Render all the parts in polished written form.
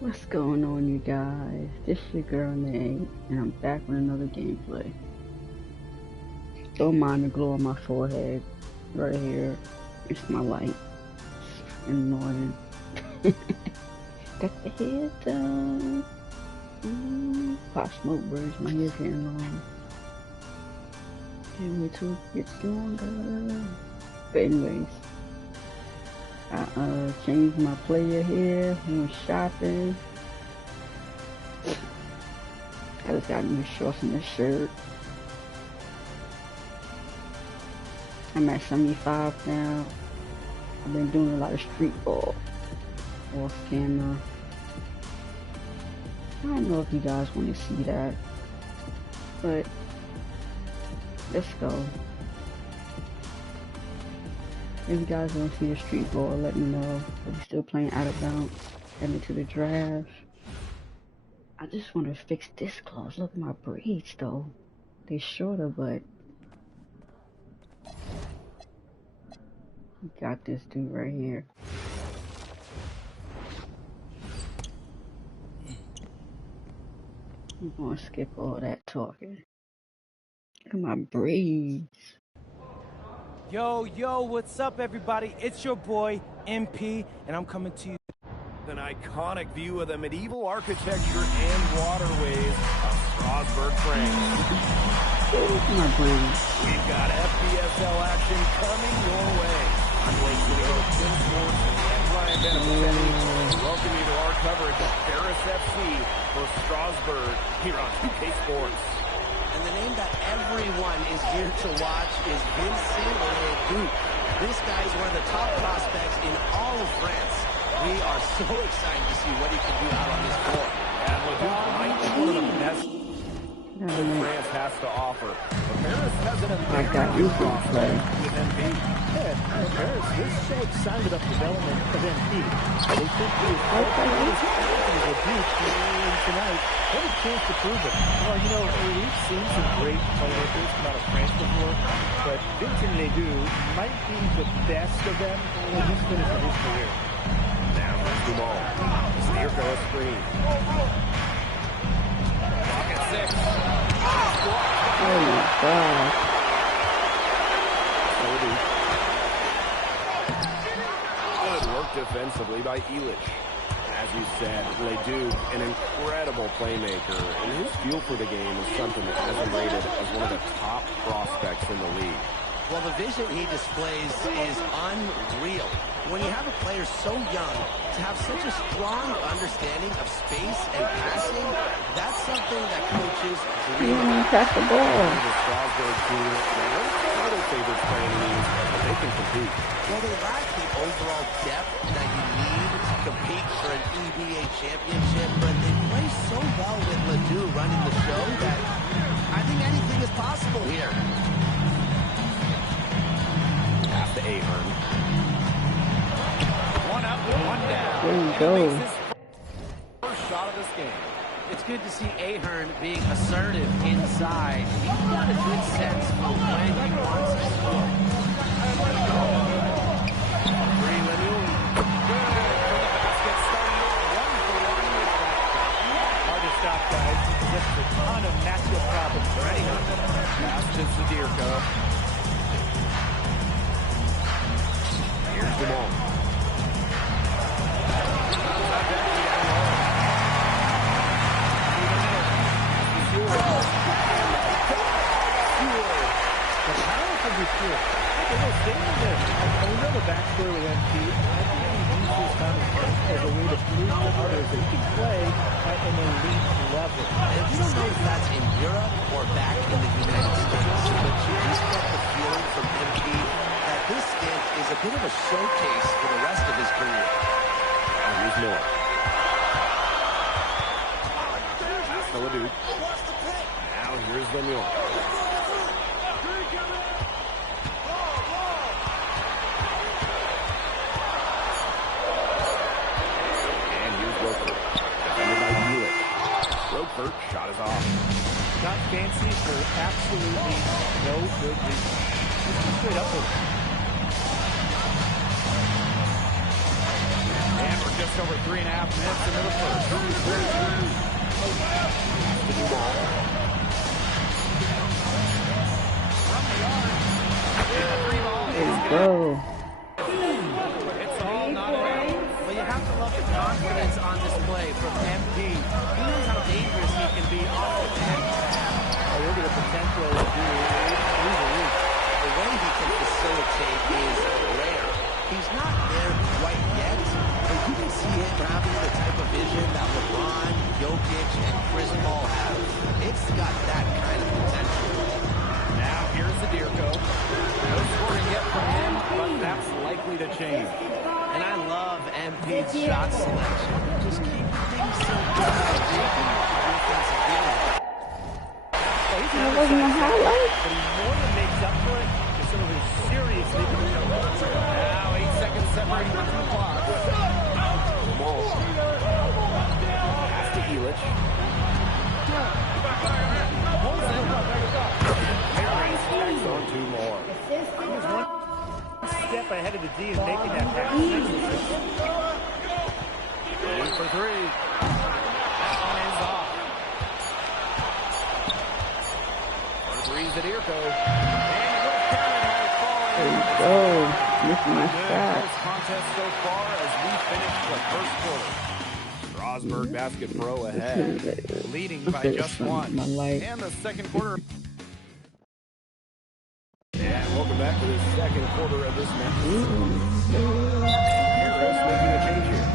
What's going on, you guys? This is your girl Nay, and I'm back with another gameplay. Don't mind the glow on my forehead, right here. It's my light. It's annoying. Got the hair done. Pop smoke birds, my hair's getting long. Can't wait till it gets longer. But anyways, I changed my player here. Went shopping. I just got new shorts and a shirt. I'm at 75 now. I've been doing a lot of street ball off camera. I don't know if you guys want to see that, but let's go. If you guys want to see the street ball, let me know. We're still playing out of bounds, heading to the draft. I just want to fix this clothes. Look at my braids though. They're shorter, but we got this dude right here. I'm gonna skip all that talking. Look at my braids. Yo, what's up, everybody? It's your boy, MP, and I'm coming to you. An iconic view of the medieval architecture and waterways of Strasbourg, France. My braids. We've got FPSL action coming your way. I'm Blake Video, Tim Sports, and Brian Beneficetti. Welcome you to our coverage of Paris FC for Strasbourg here on 2K Sports. And the name that everyone is here to watch is Vincent Ledoux. This guy is one of the top prospects in all of France. We are so excited to see what he can do out on this floor. And Ledoux might be one of the best that France has to offer. But Paris has an amazing prospect with MP. Paris is so excited about the development of MP. They think he is tonight. They have a chance to prove it. Well, you know, we've seen some great playmakers come out of France before, but Vincent Ledoux might be the best of them in this finish of his career. Now there's Dumont. Steer for a screen. Pocket six. Oh my god. Good work defensively by Elich. As you said, Ledoux, an incredible playmaker, and his feel for the game is something that has him rated as one of the top prospects in the league. Well, the vision he displays is unreal. When you have a player so young, to have such a strong understanding of space and passing, that's something that coaches dream about. Pass the ball. The Strasbourg team, they're title favorites by any means, but they can compete. Well, they lack the overall depth that you need to compete for an EBA championship, but they play so well with Ledoux running the show that I think anything is possible here. Pass to Ahern. One up, one down. There you go. First shot of this game. It's good to see Ahern being assertive inside. He's got a good sense for when he wants to score. Free Lemieux. Good for the basket, starting off 1-for-1 with that. Hard to stop, guys, because there's a ton of natural problems right now. Pass to Zadirko. Here's Dumont. The power comes with skill. They will stay in there. And we know the backstory with MP. I think he uses his time as a way to prove to others that he can play at an elite level. And you don't know if that's in Europe or back in the United States, but you just get the feeling from MP that this stint is a bit of a showcase for the rest of his career. And here's Miller. Pass to Ledoux. Now here's Lemieux. Roper, shot is off. Not fancy for absolutely no good reason. Just straight up with it. And we're just just over 3.5 minutes into the first. There you go. It's all not enough. Well, you have to love the confidence on display from MP. He knows how dangerous he can be off the bench. Oh, look at the potential to do it. The way he can facilitate is rare. He's not there quite yet, but you can see him having the type of vision that LeBron, Jokic, and Chris Paul have. It's got that kind of potential. Now here's the Deerco. No scoring yet from him, but that's likely to change. And I love MP's shot selection. Just keep things so good. Making what the defense is giving. That wasn't a highlight. But he more than makes up for it with some of his serious leadership. Now 8 seconds separating the two blocks. Pass to Elich. Harris stacks on 2 more. He was one step ahead of the D in making that pass. Going for 3. That one is off. For 3's at Irko. There you go. Missed my shot. First contest so far as we finish the first quarter. Strasburg Basket Pro ahead, leading by just 1. And the second quarter. And welcome back to the second quarter of this match. Harris making a change here.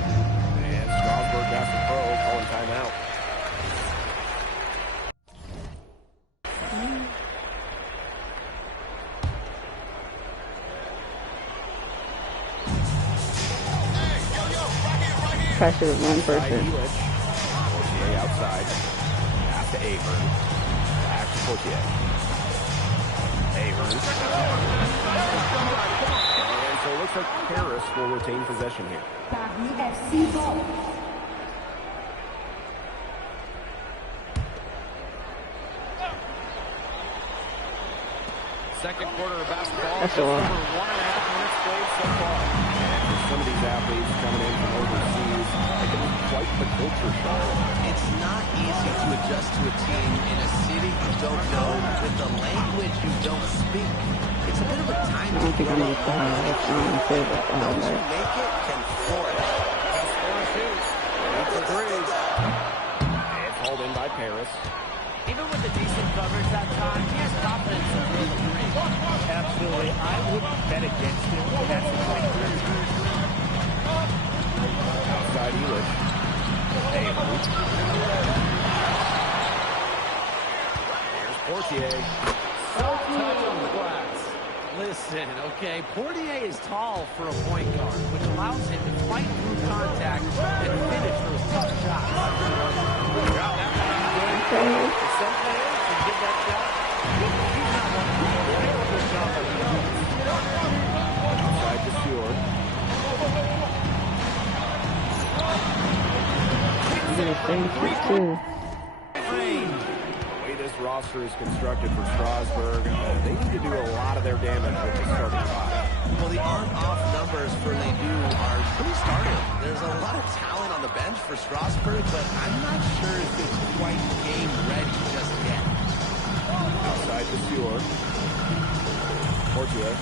And Strasburg Basket Pro calling timeout. Pressure with one person. Portier outside. Pass to Ahern. Back to Portier. Ahern. And so it looks like Harris will retain possession here. Second quarter of basketball. That's Just a over lot. 1.5 minutes played so far. And for some of these athletes coming in from overseas, it can be quite the culture shock. It's not easy to adjust to a team in a city you don't know with the language you don't speak. It's a bit of a time I don't think I need the highlights. I don't care about the Those who highlights. make it can flourish. Best score and shoot. 8 for 3. It's hauled in by Paris. Even with the decent coverage that time, he has confidence in the three. Absolutely. I wouldn't bet against him. That's the point. Outside Elich. Ahern. Here's Portier. So touch on the glass. Listen, okay, Portier is tall for a point guard, which allows him to fight through contact and finish those tough shots. Okay. Some players can get that shot. He's not one of them. Good job by the others. Outside to Stewart. You did a thing too. The way this roster is constructed for Strasburg, they need to do a lot of their damage with the starting five. Well, the on-off numbers for Ledoux are pretty startling. There's a lot of talent on the bench for Strasburg, but I'm not sure if it's quite game ready just yet. Outside to Stewart. Portier.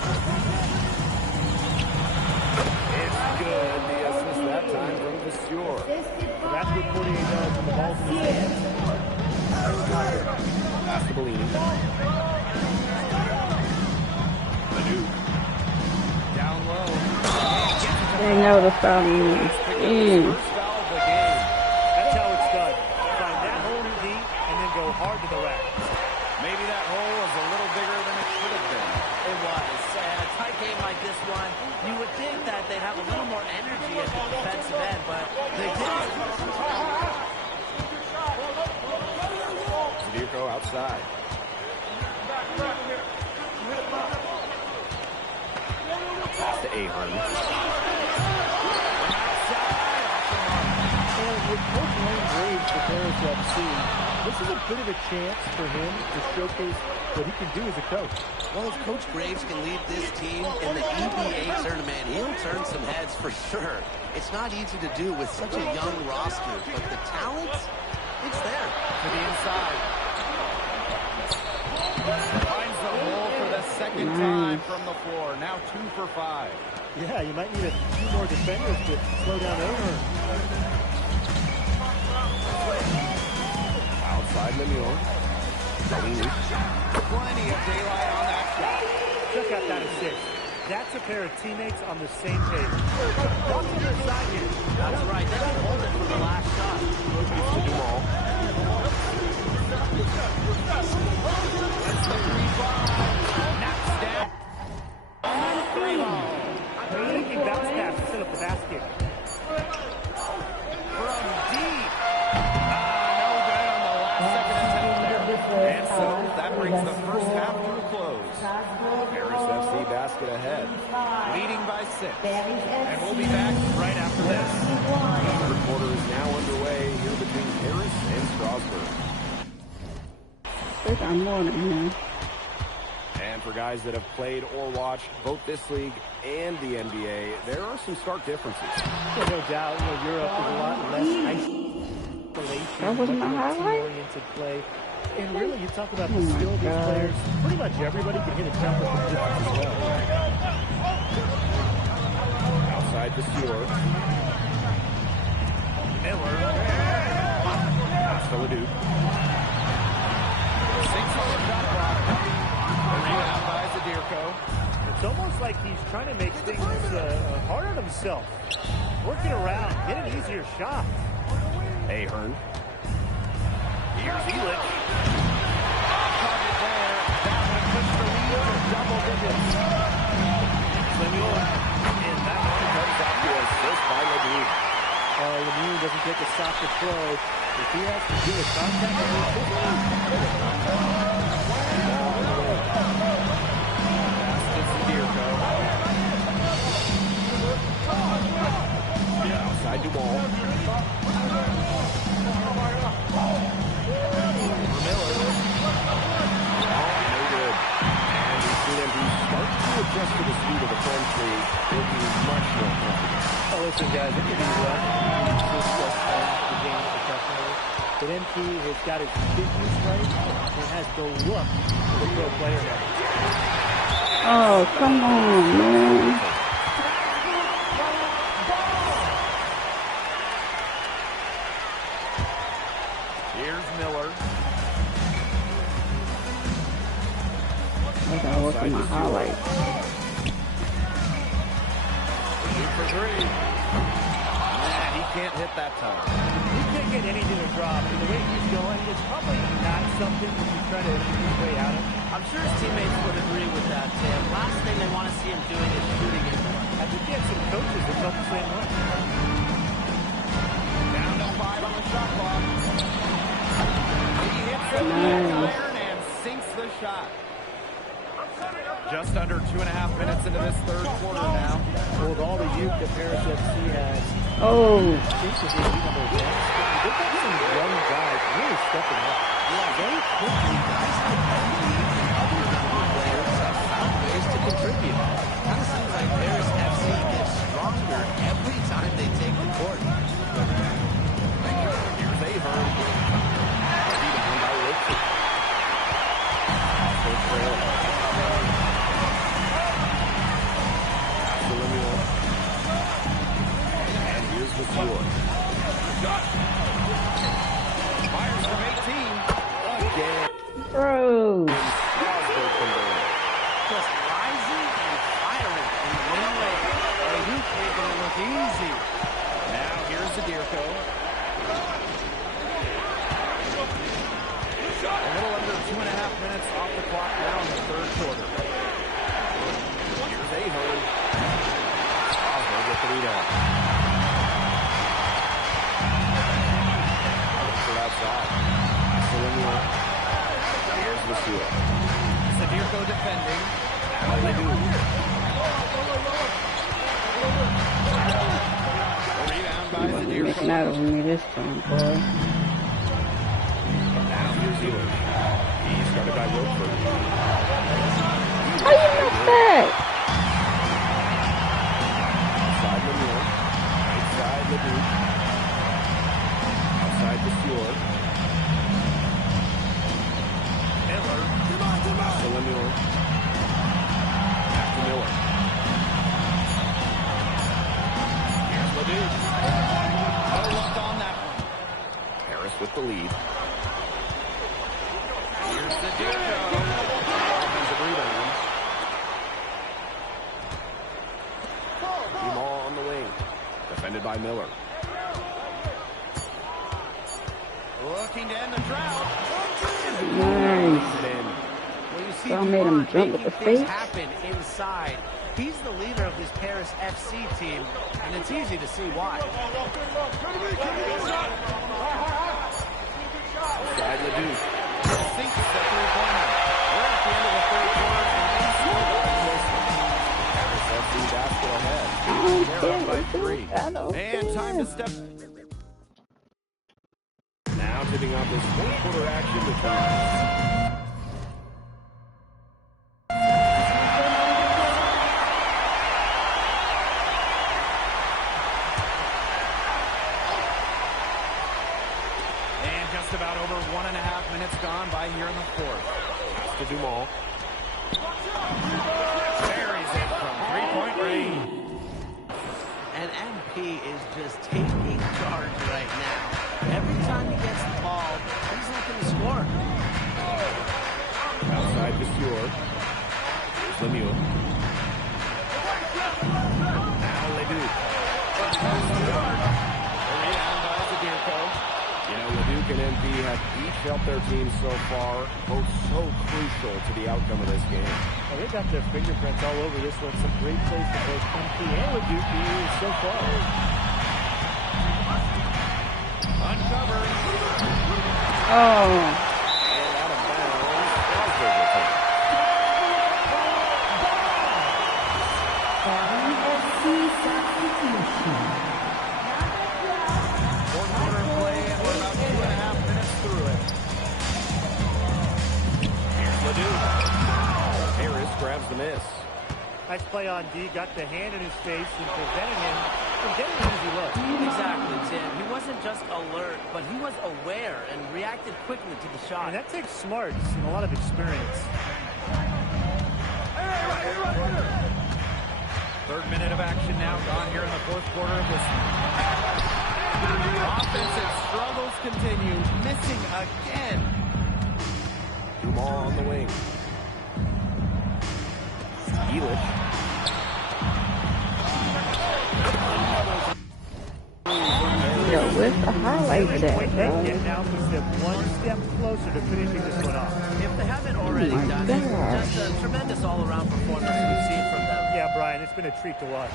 It's good. The assist that time from the Stewart. So that's what Portier does when the ball's in his hands. Pass to Bellini. Ledoux. Down low. They know the foul me. First foul of the game. That's how it's done. Find that hole in deep and then go hard to the rack. Maybe that hole was a little bigger than it should have been. It was. And a tight game like this one, you would think that they'd have a little more energy at the defensive end, but they didn't. Dirko outside. Pass to Ahern. And with Coach Lane Graves for Paris FC, this is a bit of a chance for him to showcase what he can do as a coach. Well, if Coach Graves can lead this team in the EBA tournament, he'll turn some heads for sure. It's not easy to do with such a young roster, but the talent, it's there. To the inside. Finds the hole for the second time from the floor. Now 2 for 5. Yeah, you might need a few more defenders to slow down O'Hearn. Outside Lemuel. Plenty of daylight on that shot. Check out that assist. That's a pair of teammates on the same page. Walk to the side here. That's right. They can hold it for the last shot. To Duval. Knocks down. Taking bounce pass instead of the basket. From deep. No good on the last second attempt there. And so that brings the first half to a close. Paris FC basket ahead, leading by 6. And we'll be back right after this. The third quarter is now underway here between Paris and Strasbourg. They got more than him. And for guys that have played or watched both this league and the NBA, there are some stark differences. Yeah, no doubt. Europe is a lot less isolation. That wasn't a highlight? Oriented play. And really, you talk about the skill of these players. Pretty much everybody can hit a jumper from distance as well. Outside the Stewart. Miller. Pass to Leduc. 6 on the shot clock. Rebound by Zadirko. It's almost like he's trying to make things hard on himself. Working around, get an easier shot. Ahern. Here's Elitch. Target there. That one puts the lead to double digits. Lemuel. And that one comes out to assist by Leduc. Lemieux doesn't take a soccer throw. If he has to do a contact, outside Duval. Miller. No good. And we've seen him start to adjust to the speed of the French league, looking much more comfortable. oh, listen, guys, it can be rough. The game professionally. But MP has got his fitness right and has the look of a pro player now. Oh, come on, man. Here's Miller. I gotta work on my highlights. Shoot for 3. Man, he can't hit that time. He can't get anything to drop. And the way he's going, it's probably not something that you try to ease his way out of. I'm sure his teammates would agree with that, Tim. Last thing they want to see him doing is shooting it. I think he had some coaches that felt the same way. Down to 5 on the shot clock. He hits it with iron and sinks the shot. Just under 2.5 minutes into this third quarter now. Well, with all the youth that Paris FC has, Oh, seems to be number 1. They've got some young guys really stepping up. Yeah, very quickly, guys like Henry and other younger players have found ways to contribute. Kind of seems like Paris FC gets stronger every time they take the court. Here's Ahern. Rebound by Richard. Also trail. Pass to Lemuel. And here's the Stewart. Fires from 18. Again. bro. Strasbourg converted. Just rising and firing in the winning way. Leduc making it look easy. Now here's Zadirko. A little under 2.5 minutes off the clock now in the third quarter. Here's Ahern. Strasbourg with the lead on. Look outside. Lemuel. Here's Monsieur. Zadirko defending. Now they do. Rebound by Making Zadirko. out of me this time, boy. Now here's Elitch. He's got to by Wilford. How you miss that? Outside Lemieux. Inside Ledoux. Outside Desure. Miller. To Lemieux. Back to Miller. Here's Ledoux. No luck on that one. Harris with the lead. Here's Sedurko. Offensive rebound. Ball on the wing. Defended by Miller. Looking to end the drought. Nice. Well, you see, So I made him jump with the face. happen inside. He's the leader of this Paris FC team, and it's easy to see why. Outside Ledoux. Sinks the three-pointer. We're at the end of the third quarter, and they scored on this one. Paris FC basket ahead. They're up by 3. And time to step. Now tipping off this fourth quarter action between. Just about over 1.5 minutes gone by here in the fourth. Pass to Dumont. Buries it from three-point range. And MP is just taking charge right now. Every time he gets the ball, he's looking to score. Outside Desure. Here's Lemieux. Now Ledoux. Rebound by Sedurko. You know, Ledoux and MP have each helped their team so far, both so crucial to the outcome of this game. Well, they got their fingerprints all over this one. Some great plays for both MP and Ledoux so far. Uncovered. Oh. And out of bounds. Strasburg will take it. Fourth quarter play, and we're about 2.5 minutes through it. Here's Ledoux. Harris grabs the miss. Nice play on D. Got the hand in his face and prevented him from getting an easy look. Exactly, Tim. He wasn't just alert, but he was aware and reacted quickly to the shot. And that takes smarts and a lot of experience. Third minute of action now gone here in the fourth quarter of this one. Offensive struggles continue, missing again. Dumont on the wing. Elich. Yo, where's the highlight of that, Point bro? they get now puts them one step closer to finishing this one off. If they haven't already my done it, gosh. just a tremendous all-around performance we've seen from them. Yeah, Brian, it's been a treat to watch.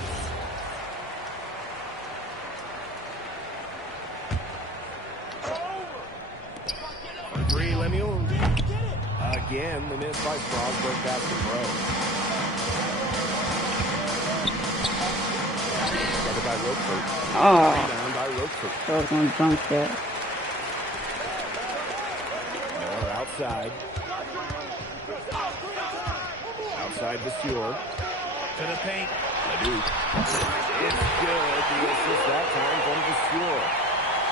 For three, Lemieux. Again, the miss by Strasburg past the pro. Started by Wilford. Oh. Rebound by Wilford. I was going to dunk that. Miller outside. Outside Desure. To the paint. Ledoux. It's good. The assist that time from Desure.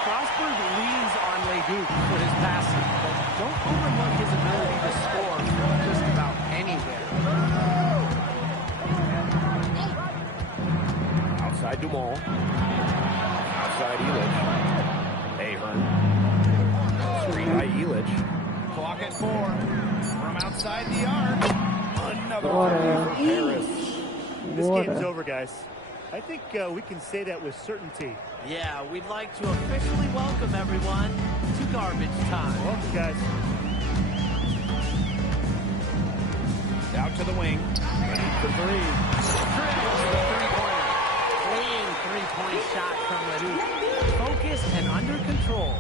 Strasburg leans on Ledoux for his passing, but don't overlook his ability to score from just about anywhere. Outside Dumont. Outside Elich. Ahern. Screen by Elich. Clock at 4. From outside the arc. Another Water. three for Paris. This Water. game's over, guys. I think we can say that with certainty. Yeah, we'd like to officially welcome everyone to garbage time. Welcome, guys. Out to the wing. Ready for 3. Dribbles the three-pointer. Clean three-point shot from Ledoux. Focused and under control.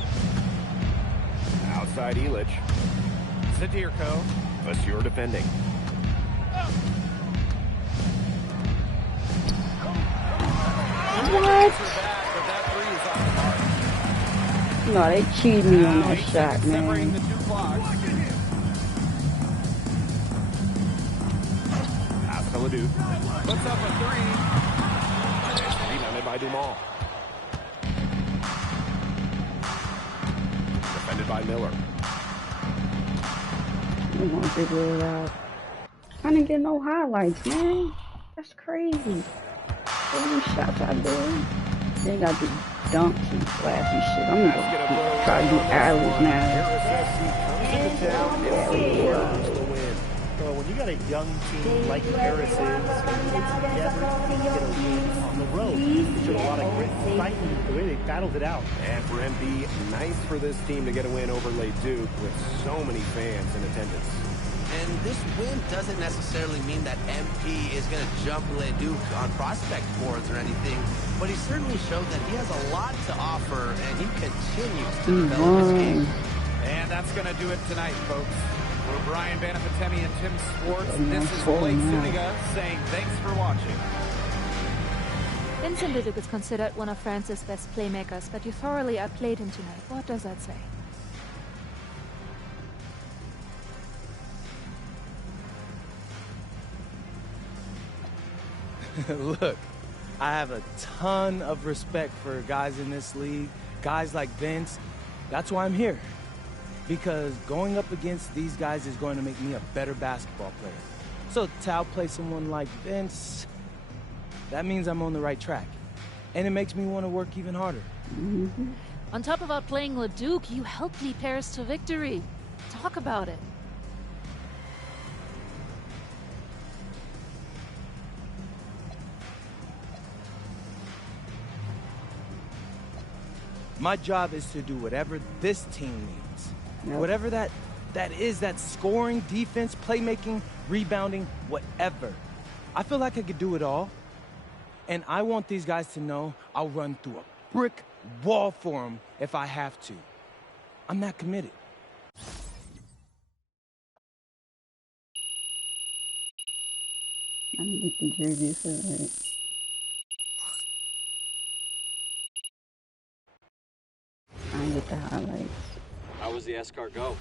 Outside Elich. Sedurko. Desure defending. What? No, they cheated me on that shot, Separating man. the two blocks. Leduc puts up a three. Rebounded by Dumas. Defended by Miller. We want to figure it out. I didn't get no highlights, man. That's crazy. What are these shots I do? They got to do dunks and flashy shit. I'm gonna try to do alleys now. Well, when you got a young team like Paris is, it's never easy to get a win on the road. They showed a lot of grit and fight the way they battled it out. And for MP, nice for this team to get a win over Leduc with so many fans in attendance. And this win doesn't necessarily mean that MP is going to jump Leduc on prospect boards or anything, but he certainly showed that he has a lot to offer, and he continues to develop his game. And that's going to do it tonight, folks. For Brian Banapatemi and Tim Swartz, this is Blake Zuniga saying thanks for watching. Vincent Leduc is considered one of France's best playmakers, but you thoroughly outplayed him tonight. What does that say? Look, I have a ton of respect for guys in this league, guys like Vince. That's why I'm here. Because going up against these guys is going to make me a better basketball player. So to outplay someone like Vince, that means I'm on the right track. And it makes me want to work even harder. Mm-hmm. On top of outplaying Leduc, you helped lead Paris to victory. Talk about it. My job is to do whatever this team needs. Yep. Whatever that is, that scoring, defense, playmaking, rebounding, whatever. I feel like I could do it all. And I want these guys to know I'll run through a brick wall for them if I have to. I'm that committed. I need the jersey for that. I get the highlights. How was the escargot?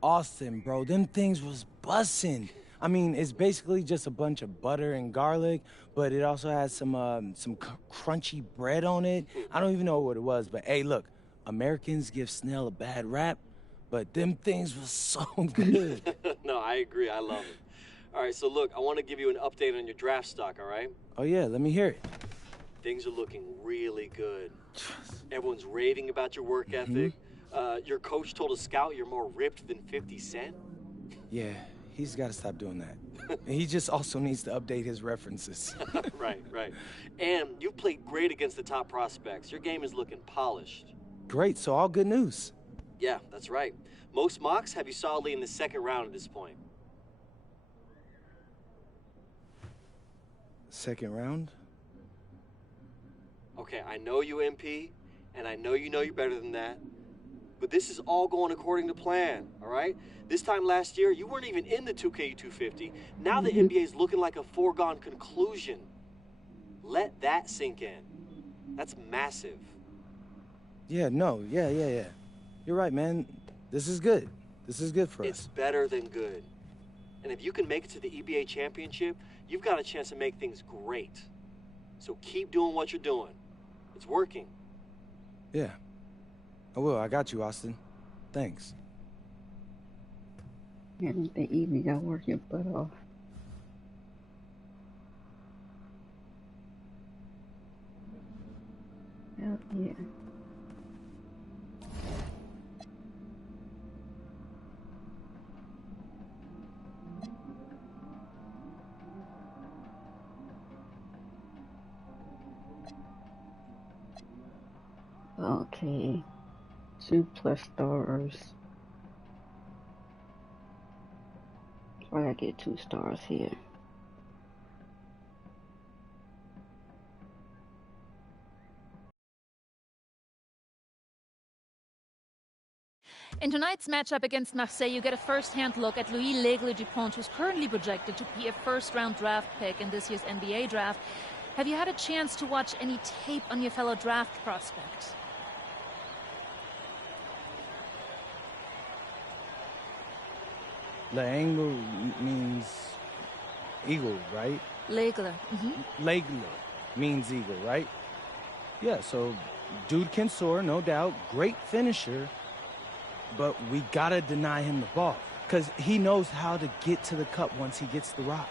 Austin, bro, them things was bussin'. I mean, it's basically just a bunch of butter and garlic, but it also has some crunchy bread on it. I don't even know what it was, but hey, look, Americans give Snell a bad rap, but them things was so good. No, I agree. I love it. All right, so look, I want to give you an update on your draft stock, all right? Oh, yeah, let me hear it. Things are looking really good. Everyone's raving about your work ethic. Your coach told a scout you're more ripped than 50 Cent. Yeah, he's got to stop doing that. He just also needs to update his references. Right. And you've played great against the top prospects. Your game is looking polished. Great, so all good news. Yeah, that's right. Most mocks have you solidly in the second round at this point. Second round? Okay, I know you, MP, and I know you're better than that. But this is all going according to plan, all right? This time last year, you weren't even in the 2K250. Now the NBA is looking like a foregone conclusion. Let that sink in. That's massive. Yeah. You're right, man. This is good. This is good for us. It's better than good. And if you can make it to the EBA championship, you've got a chance to make things great. So keep doing what you're doing. It's working. Yeah. I will. I got you, Austin. Thanks. Yeah, they even got work your butt off. Hell yeah. Okay. 2+ stars. So I gotta get 2 stars here. In tonight's matchup against Marseille, you get a first-hand look at Louis L'Aigle-Dupont, who's currently projected to be a first-round draft pick in this year's NBA draft. Have you had a chance to watch any tape on your fellow draft prospect? L'Aigle means eagle, right? Legler. Legler means eagle, right? Yeah, so dude can soar, no doubt. Great finisher. But we gotta deny him the ball, because he knows how to get to the cup once he gets the rock.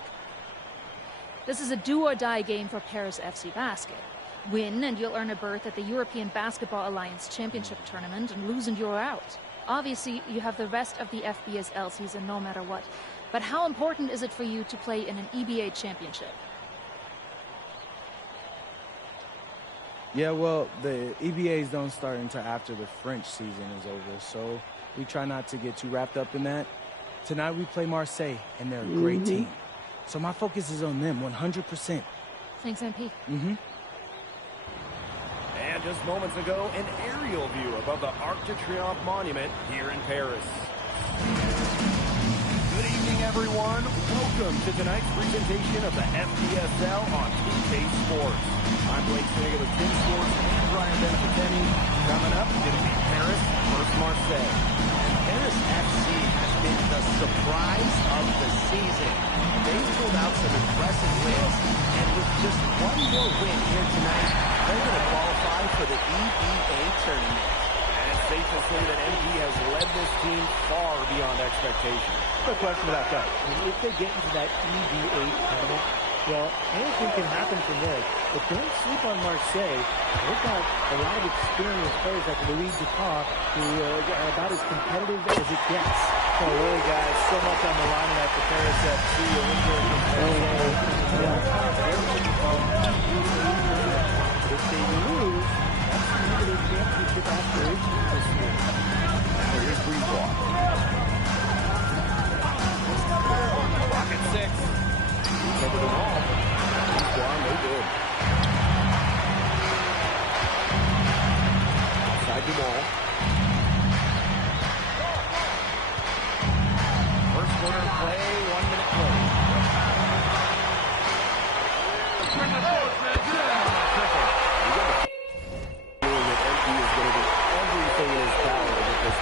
This is a do-or-die game for Paris FC Basket. Win and you'll earn a berth at the European Basketball Alliance Championship Tournament, and lose and you're out. Obviously, you have the rest of the FBSL season no matter what. But how important is it for you to play in an EBA championship? Yeah, well, the EBAs don't start until after the French season is over, so we try not to get too wrapped up in that. Tonight we play Marseille, and they're a great team. So my focus is on them, 100%. Thanks, MP. And just moments ago, an aerial view above the Arc de Triomphe monument here in Paris. Good evening, everyone. Welcome to tonight's presentation of the FBSL on 2K Sports. I'm Blake Siniga with Tim Sports and Brian Benefiteni. Coming up, it'll be Paris versus Marseille. And Paris FC has been the surprise of the season. They've pulled out some impressive wins, and with just one more win here tonight, they're going to qualify for the EBA tournament. And it's safe to say that MP has led this team far beyond expectations. No question about that. I mean, if they get into that EBA tournament, well, anything can happen from there. But don't sleep on Marseille. They've got a lot of experienced players like Louis Dupont, who are about as competitive as it gets. So really, guys, so much on the line tonight for Paris FC. If they lose, that's the their championship aspirations this year. Now here's Breezewalk. Clock at 6. He's over the wall. Breezewalk, no good. Inside the wall. First quarter play, 1 minute play.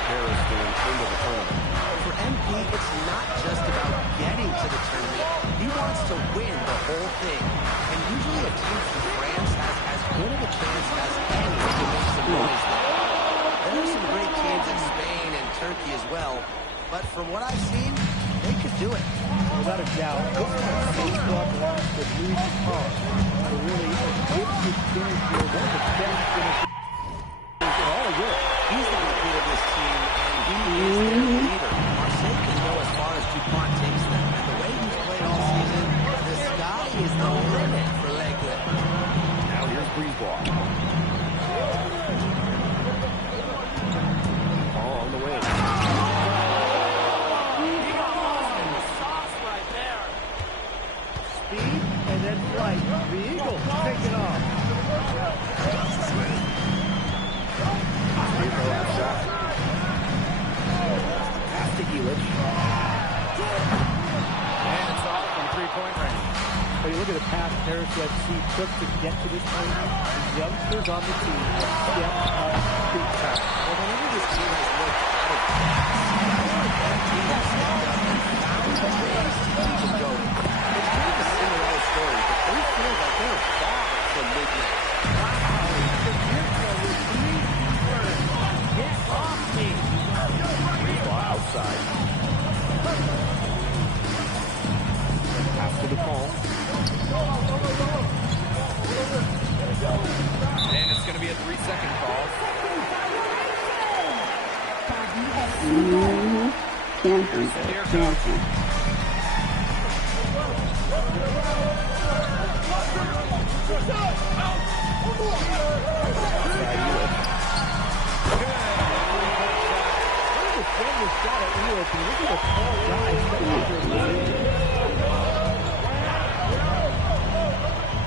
Paris team into the tournament. For MP, it's not just about getting to the tournament. He wants to win the whole thing. And usually a team from France has as good of a chance as any to make some noise there. There are some great teams in Spain and Turkey as well. But from what I've seen, they could do it. Without a doubt, this one so brought along with Louis Dupont. A really gifted finish here. One of the best finishes in all of Europe. He's the leader of this team, and he is their leader. Marseille can go as far as Dupont takes them. And the way he's played all season, the sky is the limit for Legler. Now here's Breezewalk. Ball on the wing. He got lost in the sauce right there. Speed and then flight. The Eagle taking off. Outside. Pass to Elich. And it's off from three-point range. When you look at the path Paris FC took to get to this point, the youngsters on the team have stepped up big time. Well, whenever this team has looked out of class, that team has stepped up and found ways to keep them going. It's kind of a Cinderella story, but they feel like they're far from midnight. Get off me. Ball outside. Pass to the ball. And it's going to be a 3-second call. Can't handle it.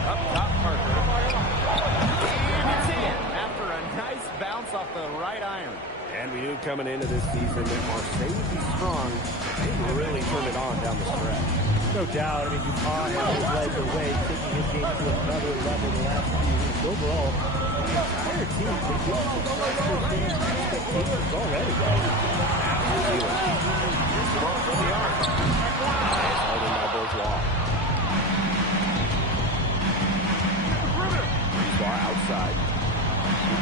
Up top, Parker. And it's in after a nice bounce off the right iron. And we knew coming into this season that Marseille would be strong. They really turned it on down the stretch. No doubt. I mean, Dupont has led the way, taking his game to another level the last few weeks. Overall, the entire team has been surpassing expectations already. From the arc. It's held in by Bourgeois. outside.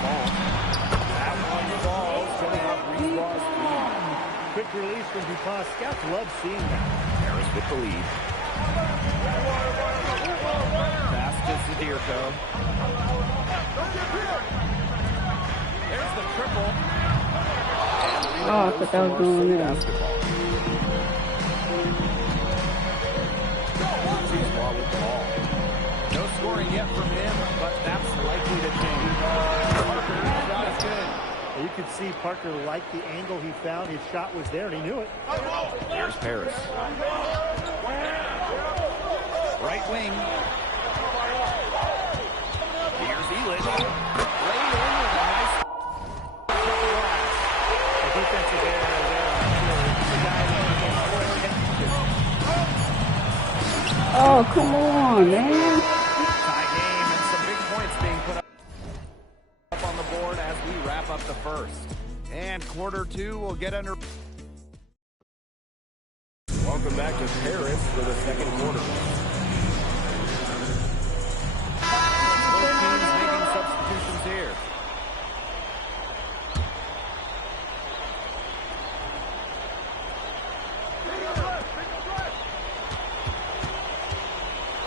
Ball. That one falls, setting up Brisebois' feet. Quick release from Dupont. Scouts love seeing that. Harris with the lead. Pass to Zadirko. There's the triple. Oh, I thought that was going in. Brisebois with the ball. No scoring yet from him, but that's likely to change. Parker's shot is good. You could see Parker liked the angle he found. His shot was there, and he knew it. Here's Paris. Right wing. Here's Elitch. Right in with a nice The defensive error there. The guy Oh, come on, man. tie game and some big points being put up on the board as we wrap up the first. And quarter two will get under. Welcome back to Paris for the second quarter. Both teams making substitutions here.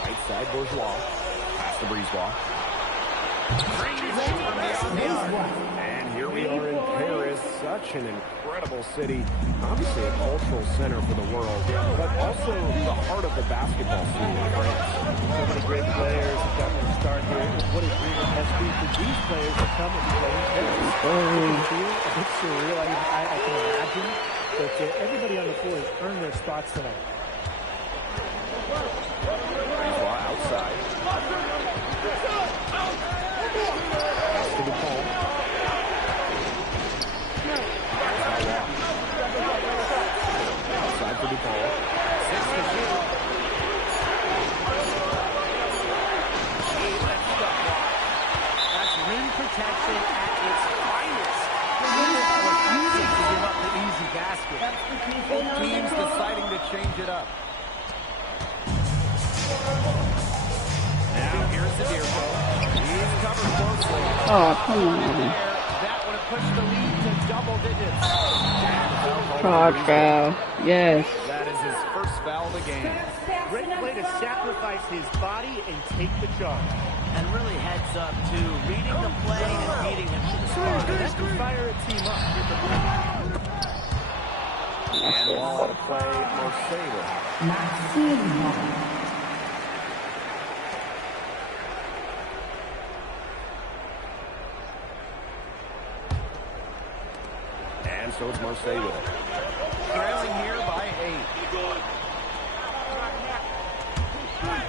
Right side, Bourgeois. Pass to Brisebois. And here we are in Paris, such an incredible city. Obviously a cultural center for the world, but also the heart of the basketball scene in France. So many great players have gotten their start here. What a dream it must be for these players to come and play in Paris. It can feel a bit surreal, I can imagine. But everybody on the floor has earned their spots tonight. Brisebois outside. Pass to Dupont. Outside for Dupont. 6 to shoot. That's rim protection at its finest. Refusing to give up the easy basket. Both teams deciding to change it up. Now here's Zadirko. He's covered closely. Oh, come on. That would have pushed the lead to double digits. Hard foul. Yes. That is his first foul of the game. Great play to sacrifice his body and take the charge. And really heads up to reading the play and beating him to the spot. That can fire a team up. And ball to play Mercedes. And so it's Marseille with it. Trailing here by 8.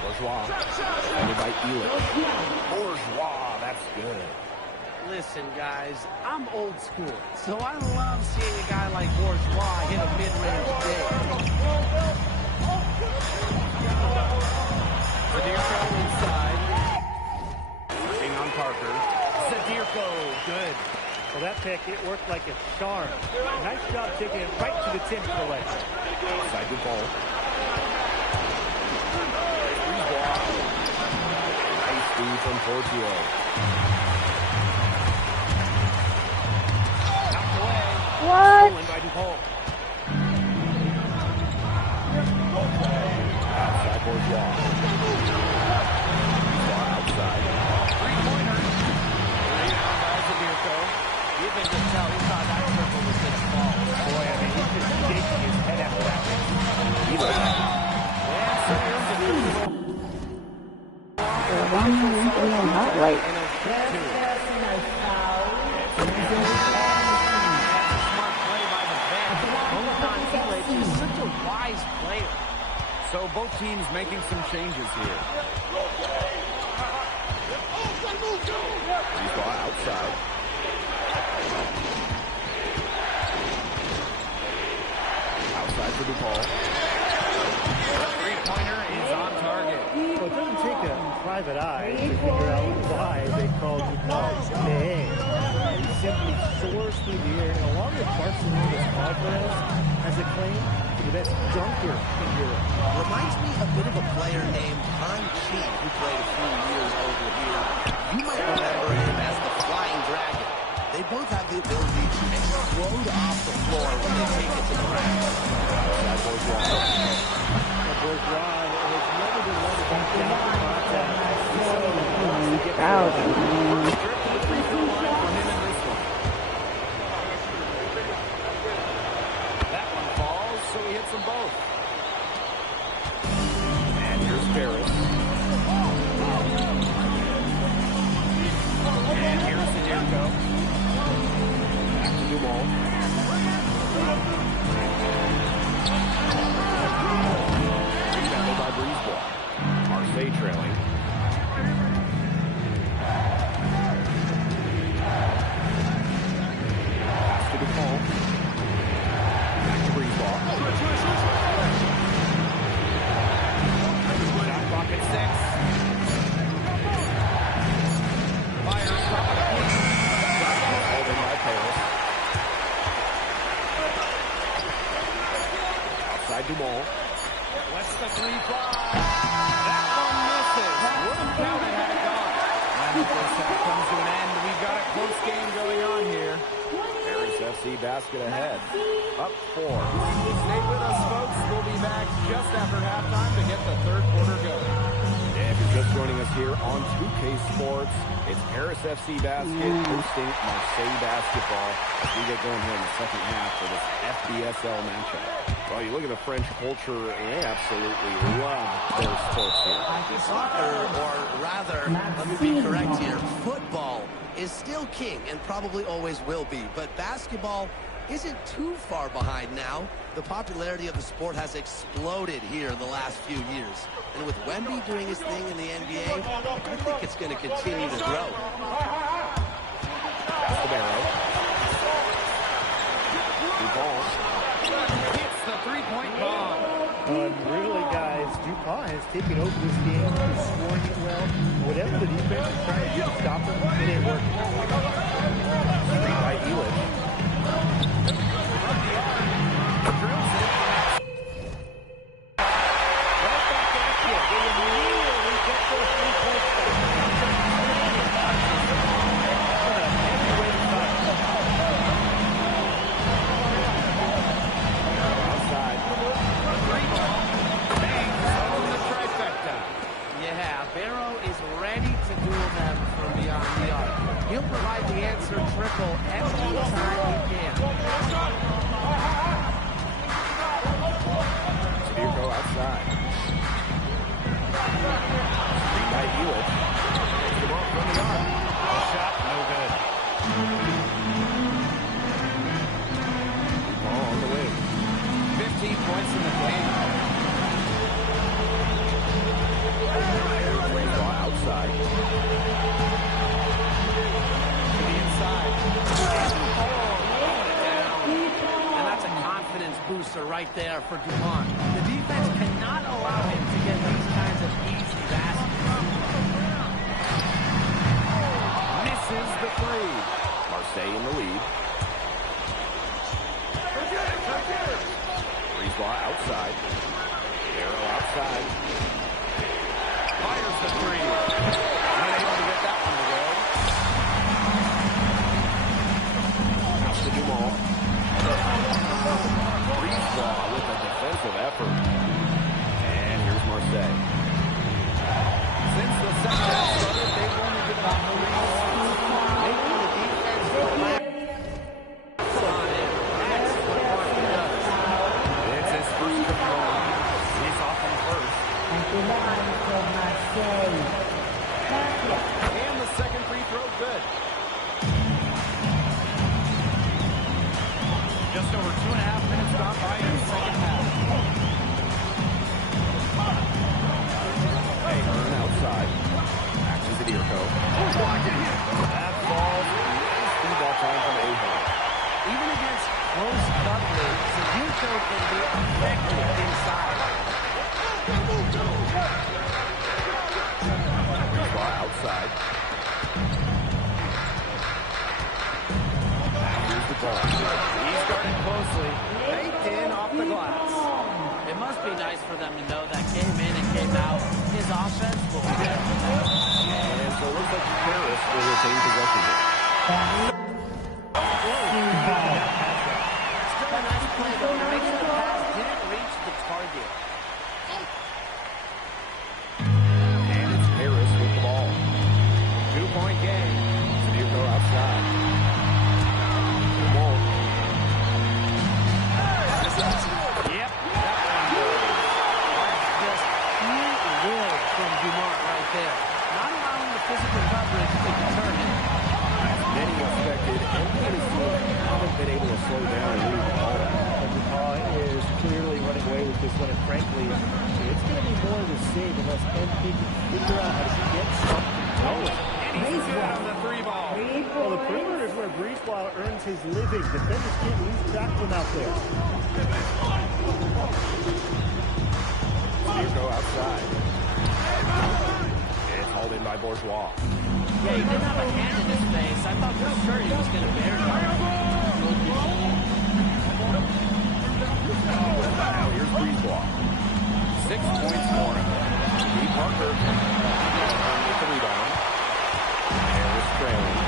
Bourgeois. Followed by Elitch. Bourgeois, that's good. Listen, guys, I'm old school, so I love seeing a guy like Bourgeois hit a mid-range dig. Zadirko inside. Working on Parker. Zadirko, good. Well, that pick, it worked like a charm. Nice job taking it right to the 10 for the leg. Outside the ball. Nice D from Portier. What? Stolen by DuPont. Outside Bourgeois. Outside. Three-pointer. Rebound by Zadirko. You can just tell he thought that triple was going to fall. Boy, I mean, he's just shaking his head after that. Why am I looking on hot right? Such a wise player. So both teams making some changes here. He's gone outside. Outside for DuPont. Three-pointer is on target. Well, it doesn't take a private eye to figure out why they called DuPont man. He simply soars through the air, and along with Barcelona, Barcelona's Alvarez has a claim to the best dunker in Europe. Reminds me a bit of a player named Han Chi, who played a few years over here. You might remember him as the Flying Dragon. They both have the ability to explode off the floor when they take it to the rack. Bourgeois has never been one to back down from contact. That one falls, so he hits them both. And here's Paris. And here's Sidirko. Back to Dumont. Rebounded by Breezeball. Marseille trailing. Pass to Dumont. Back to Breezeball. Shot clock at 6. Fires top of the key. Holding by Paris. Outside Dumont. Lets the 3 fly. That one misses. Would have counted had it gone. And the first half comes to an end. We've got a close game going on here. Paris FC basket ahead. Up 4. Stay with us, folks. We'll be back just after halftime to get the third quarter going. And if you're just joining us here on 2K Sports, it's Paris FC basket hosting Marseille basketball as we get going here in the second half for this FBSL matchup. Well, you look at the French culture, and they absolutely love their sports here. Soccer, or rather, let me be correct here, football is still king and probably always will be. But basketball isn't too far behind now. The popularity of the sport has exploded here in the last few years. And with Wemby doing his thing in the NBA, I think it's going to continue to grow. Castabero. Dupont. Hits the three-point bomb. Really, guys, Dupont has taken over this game. He's scoring it well. Whatever the defense is trying to do to stop him, it ain't working. Screen by Elish. Drills it. Right back at you. They immediately get those 3 points back. Outside. Yeah, Barrow is ready to duel them from beyond the arc. He'll provide the answer triple every time he can. Sidirko outside. Screen by Elish. Takes the ball from the arc. The shot, no good. Ball on the wing. 15 points in the game. Ball outside. To the inside. And that's a confidence booster right there for Dumont. The defense cannot allow him to get these kinds of easy baskets. Misses the 3. Marseille in the lead. Breezeball outside. Arrow outside. Fires the 3. Unable to get that one to go. Pass to Dumont. Breezeball with a defensive effort. And here's Marseille. Since the second half started, they've only been about the lead. Making the defense relax. On it. That's what Martin does. It's his first triple. He's off on first. And the second free throw, good. Just over 2.5 minutes gone by in the second half. Ahern outside. Back to Sidirko. That falls. Free ball time from Ahern. Even against close coverage, Sidirko can be effective inside. Breezeball outside. Now here's the ball. He's guarded nicely. Baked in off the glass. It must be nice for them to know that game in and game out, his offense will be there. And so it looks like Paris will retain possession here. Still a nice play, though, to make sure the pass didn't reach the target. And it's Harris with the ball. 2-point game. Sneeko outside. Ball. Yep, that one goes. Just neat will from Dumont right there. Not allowing the physical coverage to deter him. As many expected, MP and his team haven't been able to slow down and move the ball. DePaul is clearly running away with this one, and frankly, it's going to be more of the same unless MP can figure out how to get something going. And he's good on the three ball. Well, the perimeter is where Breezeball earns his living. Defenders can't lose track of him out there. Sneeko outside. It's hauled in by Bourgeois. Yeah, he didn't have a hand in his face. I thought for sure he was going to bear down. Now here's Breezeball. 6 points for him. Lee Parker with the rebound. Harris trailing.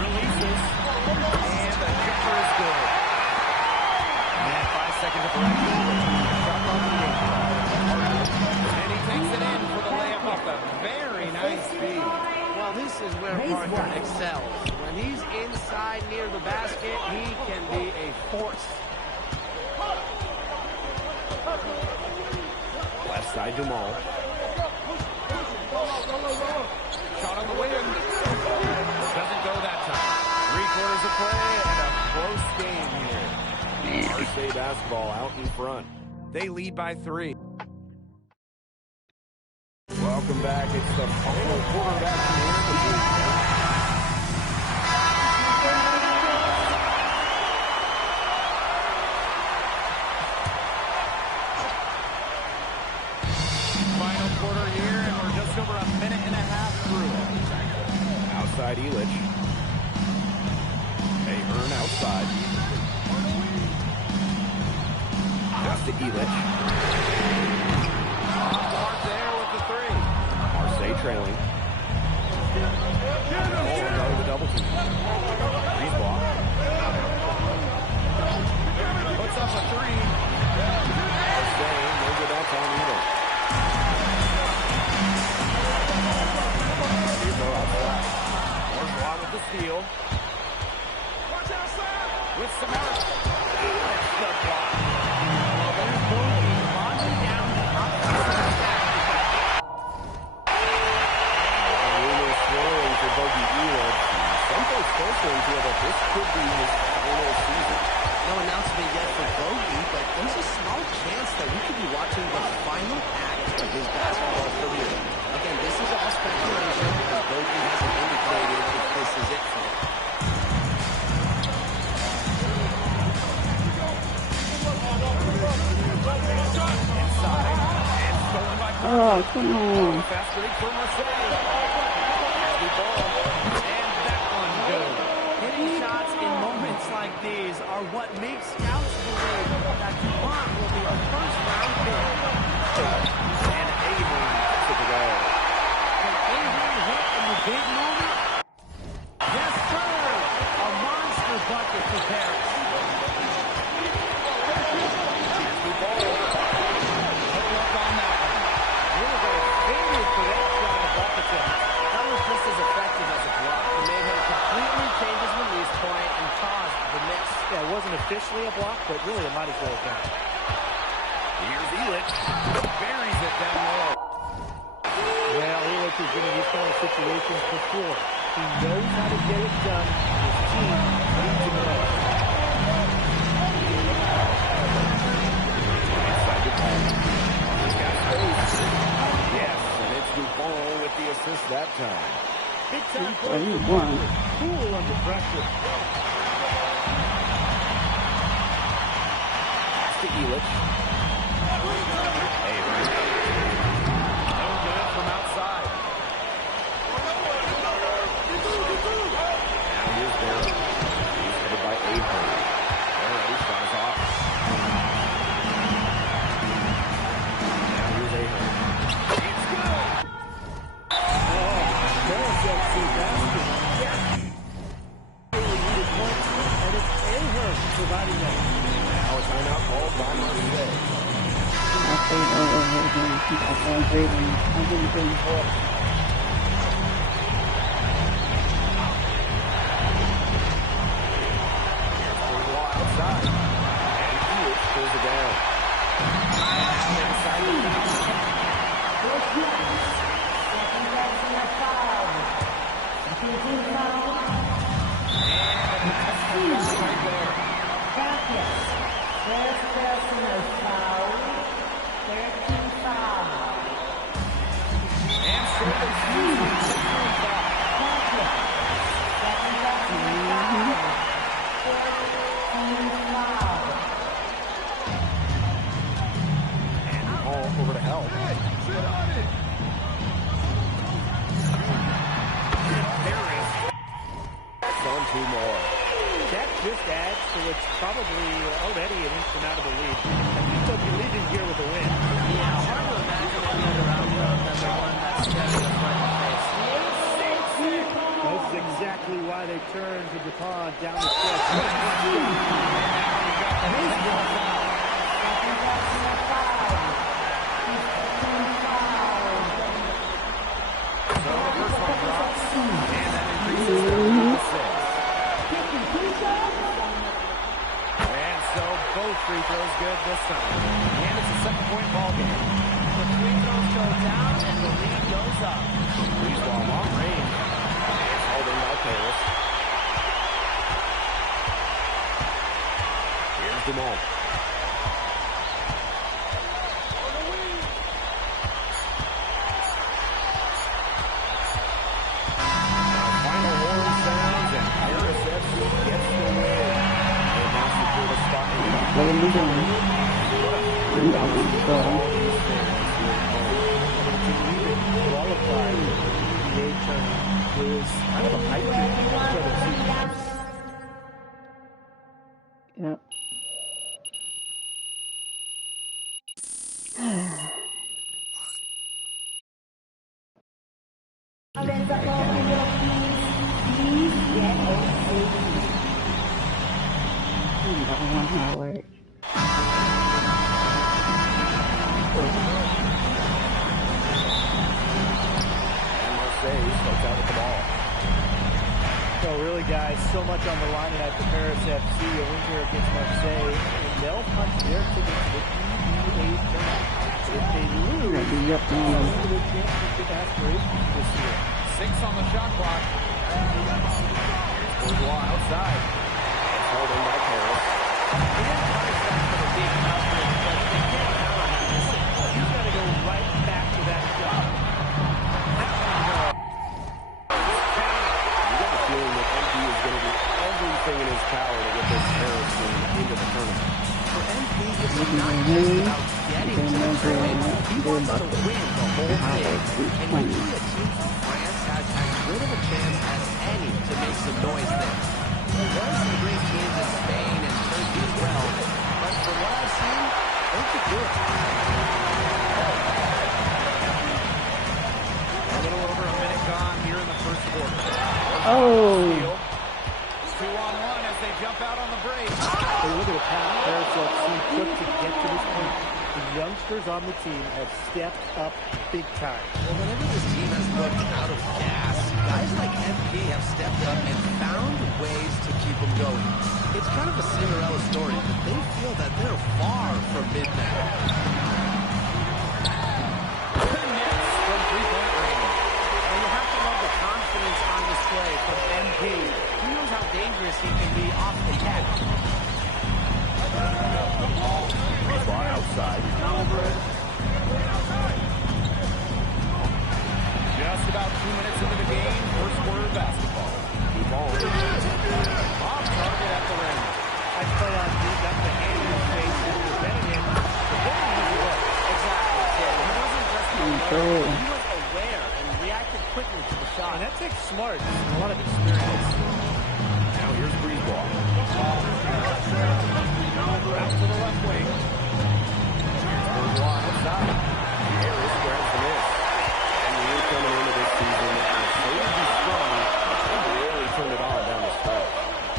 Releases. And the jumper is good. And 5-second differential. Shot on the game. And he takes it in for the layup off a very nice feed. Well, this is where Parker excels. When he's inside near the basket, he can be a force. Left side Dumal. Shot on the wing. Doesn't go that time. 3 quarters of play and a close game here. Marseille basketball out in front. They lead by 3. Welcome back. It's the final quarter of action here. Final quarter here, and we're just over a minute and a half through. Outside Elich. Ahern outside. Just to Elich. There with the 3. Marseille trailing. Ball out of the double team. Breeze block. Puts up a 3. Marseille, no good that time either. Go outside. Bourgeois with the steal. With some help. That's the block. Well, there's Bogey locking down the offensive attack. Really swirling for Bogey Elich. Some folks closer feel that this could be his final season. No announcement yet for Bogey, but there's a small chance that we could be watching the final act of his basketball career. Again, this is all speculation because Bogey hasn't indicated if this is it for him. Inside. And stolen by Oh, come on. fast break for Marseille. And that one goes. Hitting shots in moments like these are what makes scouts believe that Dumont will be a first-round pick. And Avery took it away. Can Avery hit in the big moment? Yes, sir! A monster bucket for Paris. That was just as effective as a block. It made him completely change his release point and caused the miss. Yeah, it wasn't officially a block, but really it might as well have been. Here's Elich. Buries it down low. Well, Elich has been in these kind of situations before. He knows how to get it done. His team needs him to. Inside the ball. He's got space. Yes, and it's Dupont with the assist that time. Big time Oh, play. you won. Cool under pressure. Pass to Elich. Avery. No good from outside. Now here's Barry. called by Marseille. I played over him. I'm breathing. I'm getting pretty hot. Outside. And Felix pulls it down. And now they decide to foul. Over to help. That's on two more. That just adds to what's probably already an insurmountable lead. I think they'll be leaving here with a win. Yeah, hard to imagine any other outcome than the one that's staring us right in the face. That's exactly why they turned to DuPont down the stretch. And so both free throws good this time. And it's a 7-point ball game. The free throws go down and the lead goes up. Breeze ball long range. It's holding by Paris. Here's Dumont. Final horn sounds and Paris FC gets the win. And now secure the spot in the What are we doing? I'm going to go. Qualified for the NBA tournament is kind of a hype for the team. Yep. Howard. And Marseille starts out with the ball. So really, guys, so much on the line tonight for Paris FC. A win here against Marseille, and they'll punch their ticket to the EBA tournament. If they lose, they'll lose their championship aspirations this year. 6 on the shot clock. Here's Bourgeois outside. It's held in by Paris. He didn't punish that for the deep coverage, but they can't count on him. He's got to go right back to that shot. You got a feeling that MP is going to do everything in his power to get this Paris team into the tournament. For MP, it's not just about getting to the tournament. He wants to win the whole thing. And he, a team from France, has as good of a chance as any to make some noise there. There are some great teams in Spain and Turkey as well, but from what I've seen, they could do it. A little over a minute gone here in the first quarter. Oh. 2-on-1 as they jump out on the break. Hey, look at the path Paris FC took to get to this point. The youngsters on the team have stepped up big time. Well, whenever this team has looked out of gas, guys like MP have stepped up and found ways to keep them going. It's kind of a Cinderella story, but they feel that they're far from midnight. From three-point range. And you have to love the confidence on display from MP. He knows how dangerous he can be off the catch. Ball outside. Just about 2 minutes into the game, first quarter of basketball. Keep on. Off target at the rim. I play on D, got the hand in his face, and prevented him from getting his way. Exactly. Yeah, he wasn't just alert, he was aware and reacted quickly to the shot. And that takes smarts and a lot of experience. Now here's Breeze ball. Out to the left wing. Here's Bourgeois outside. Harris grabs the miss. And we're coming into this season, Mercedes is strong. They really turned it on down the stretch.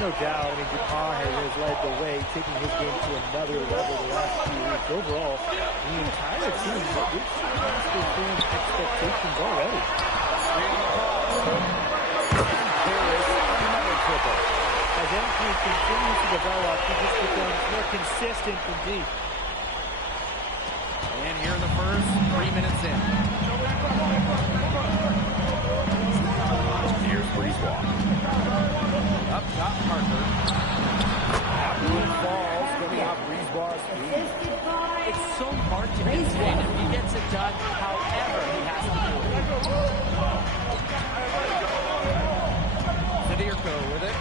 no doubt. I mean, DuPont has led the way, taking his game to another level the last few weeks. Overall, the entire team, but we've seen expectations already. Another triple. As MP continues to develop, he just becomes more consistent from deep. And here in the first, 3 minutes in. Here's Breezewalk. Up top, Parker. That one falls, coming off Breezewalk's feet. It's so hard to contain him. He gets it done however he has to do it. Zadirko with it.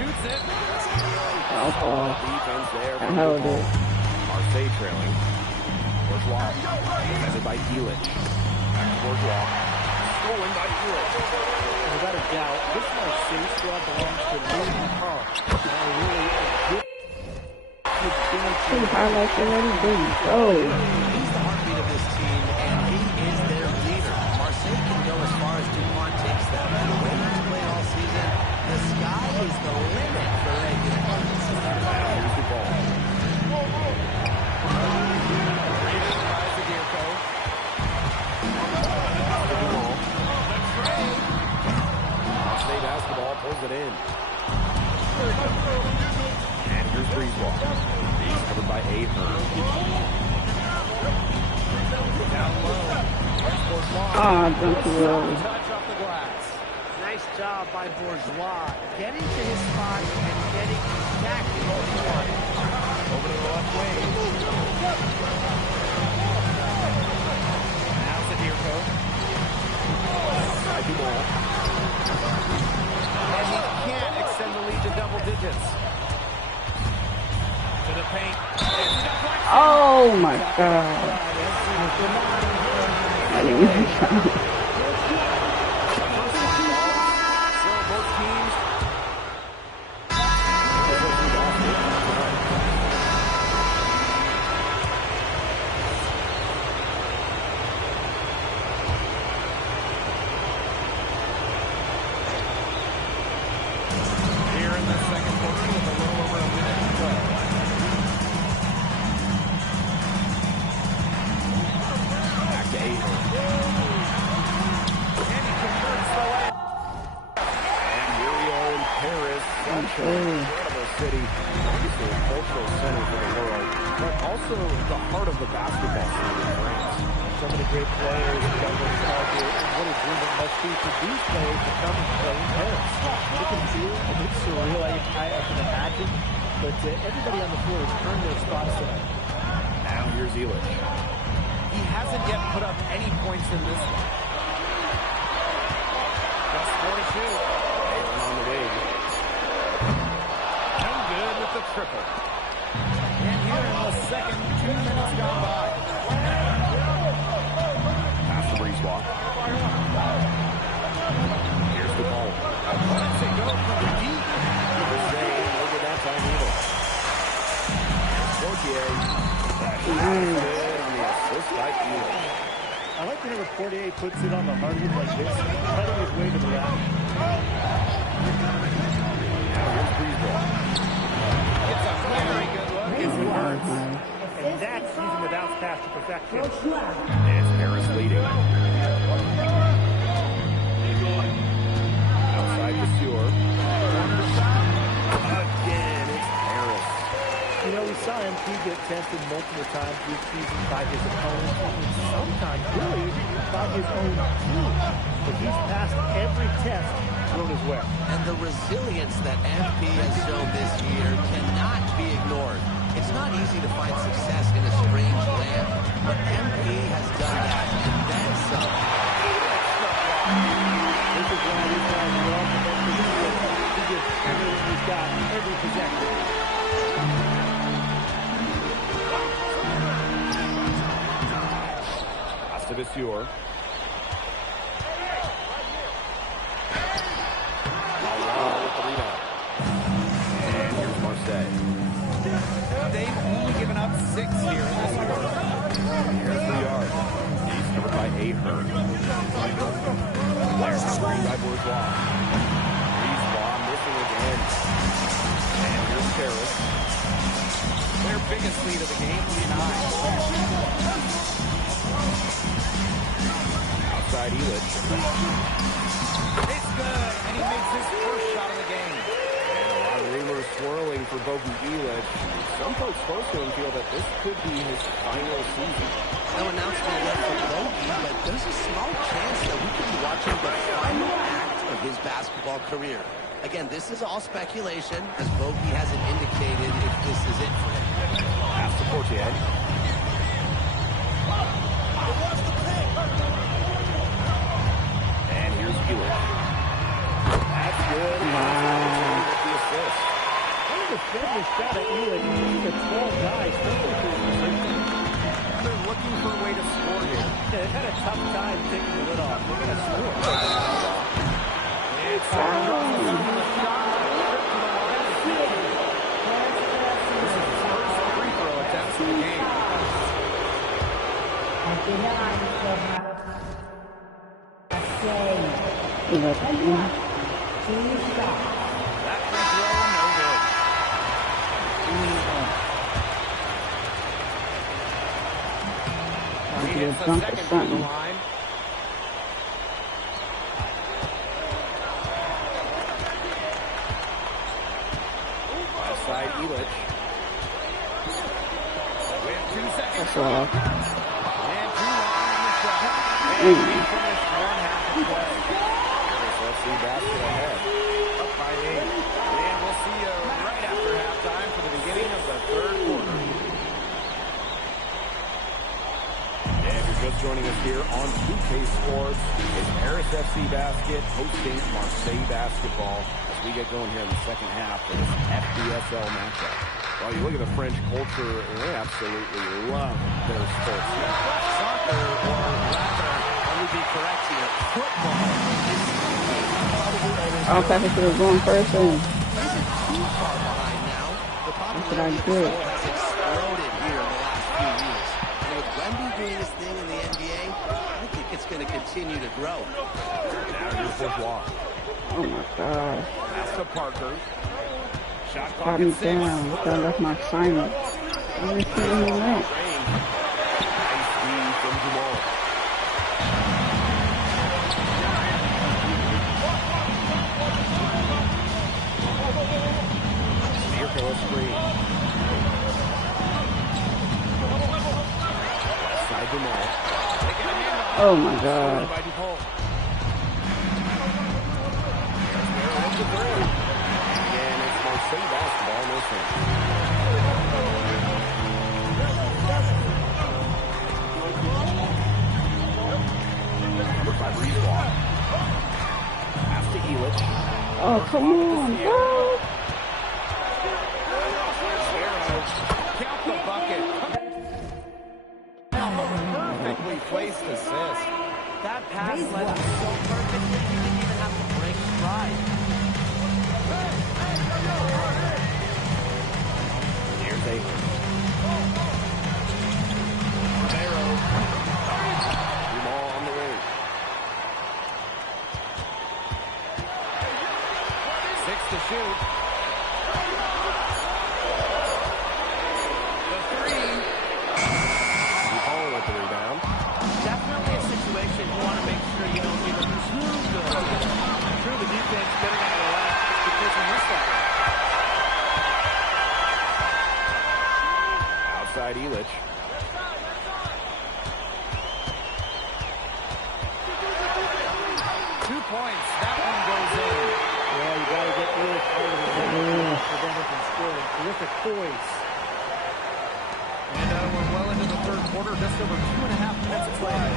Shoots it. Defense there. I held it. Marseille trailing. Bourgeois. Defended by Elitch. Back to Bourgeois. Stolen by Elitch. Without a doubt, this Marseille squad belongs to Louis DuPont. Really a good Two highlights already, baby. Oh. He's the heartbeat of this team, and he is their leader. Marseille can go as far as DuPont takes them. And the way he's played all season, the sky is the limit for regular. Here's the ball. Marseille basketball pulls it in. And here's Breezewalk. He's covered by Ahern. Down low. Here's Bourgeois. Ah, don't you worry. Touch off the glass. Nice job by Bourgeois, getting to his spot and getting exactly what he wanted. Over to the left wing. Now Zadirko. Outside the ball. And he can't extend the lead to double digits. To the paint. Oh my God. I didn't even count. Incredible city, obviously a cultural center for the world, but also the heart of the basketball scene in France. So many great players have got this target, and what a dream it must be for these players to come and play in Paris. It can feel a bit surreal, I can imagine, but everybody on the floor has earned their spots tonight. Now here's Elitch. He hasn't yet put up any points in this one. Just 42. Ahern on the wing. And good with the triple. And here in the second, 2 minutes gone by. Pass the Breezewalk. Here's the ball. Lets it go from the deep. The save. Look at that time either. Gauthier. That's good on the assist by Elitch. I like whenever Portier puts it on the hardwood like this, cutting his way to the rack. Now here's Breezewalk. It's a very good look. And that's using the bounce pass to perfection. And it's Paris leading. Outside the sewer. Again, it's Paris. You know, we saw MP get tested multiple times this season by his opponents, and sometimes really by his own team. But he's passed every test thrown his way. And the resilience that MP has shown this year cannot be ignored. It's not easy to find success in a strange land, but MP has done that, and then some. This is why these guys love the best he gives everything he's got, every possession. Astavasseur. With the rebound. And here's Marseille. They've only given up 6 here in this quarter. Here's the yard. He's covered by Ahern. There's a screen by Bourgeois. Terrace. Their biggest lead of the game, 9. Outside Elitch. It's good, and he makes his first shot of the game. And a lot of rumors swirling for Bogey Elitch. Some folks close to him feel that this could be his final season. No announcement yet for Bogey, but there's a small chance that we could be watching the final act of his basketball career. Again, this is all speculation, as Bogey hasn't indicated if this is it for him. Pass to Portier. And here's Elitch. That's good. The assist. Kind of a deadly shot at Elitch. He's a tall guy, They're looking for a way to score here. they've had a tough time taking the lid off. They're going to score. It's a shot. This is his first free throw attempts of the game. That free throw, no good. He hits the second from the line. Outside Elitch. With 2 seconds. And too long in the shot. And he finished one half of play. SFC basket ahead. Up by 8. And we'll see you right after halftime for the beginning of the third quarter. And if you're just joining us here on 2K Sports, it's Paris FC Basket hosting Marseille Basketball as we get going here in the second half of this FBSL matchup. Well, you look at the French culture, and they absolutely love their sports here. Soccer, or rather, let me be correct here, football is I'll pass it to the wrong person. isn't too far behind now. The popularity of the did. sport has exploded here in the last few years. And with Wemby doing his thing in the NBA, I think it's going to continue to grow. Now here's Bourgeois. Oh my God. Pass to Parker. Shot Got clock me at 6. down. I left my assignment. I was feeling me out. Nice feed from Jamal. Mirko a screen. West side Jamal. Oh my God. By DePaul. There's the three. And it's Marseille basketball in this one. Number 5 Reeswalk. Pass to Elitch. Oh, come on, bro. Count the bucket. Perfectly placed assist. That pass led him so perfectly, he didn't even have to break stride. Here's Avery. Romero. Jamal on the wing. 6 to shoot. The 3. DePaul with the rebound. Definitely a situation you want to make sure you don't give him too good. True, the defense better not relax because he missed that one. Outside Elitch. Points. That one goes in. Yeah, you got to get really part of the game to prevent him from scoring. Terrific poise. And we're well into the third quarter, just over 2.5 minutes to play.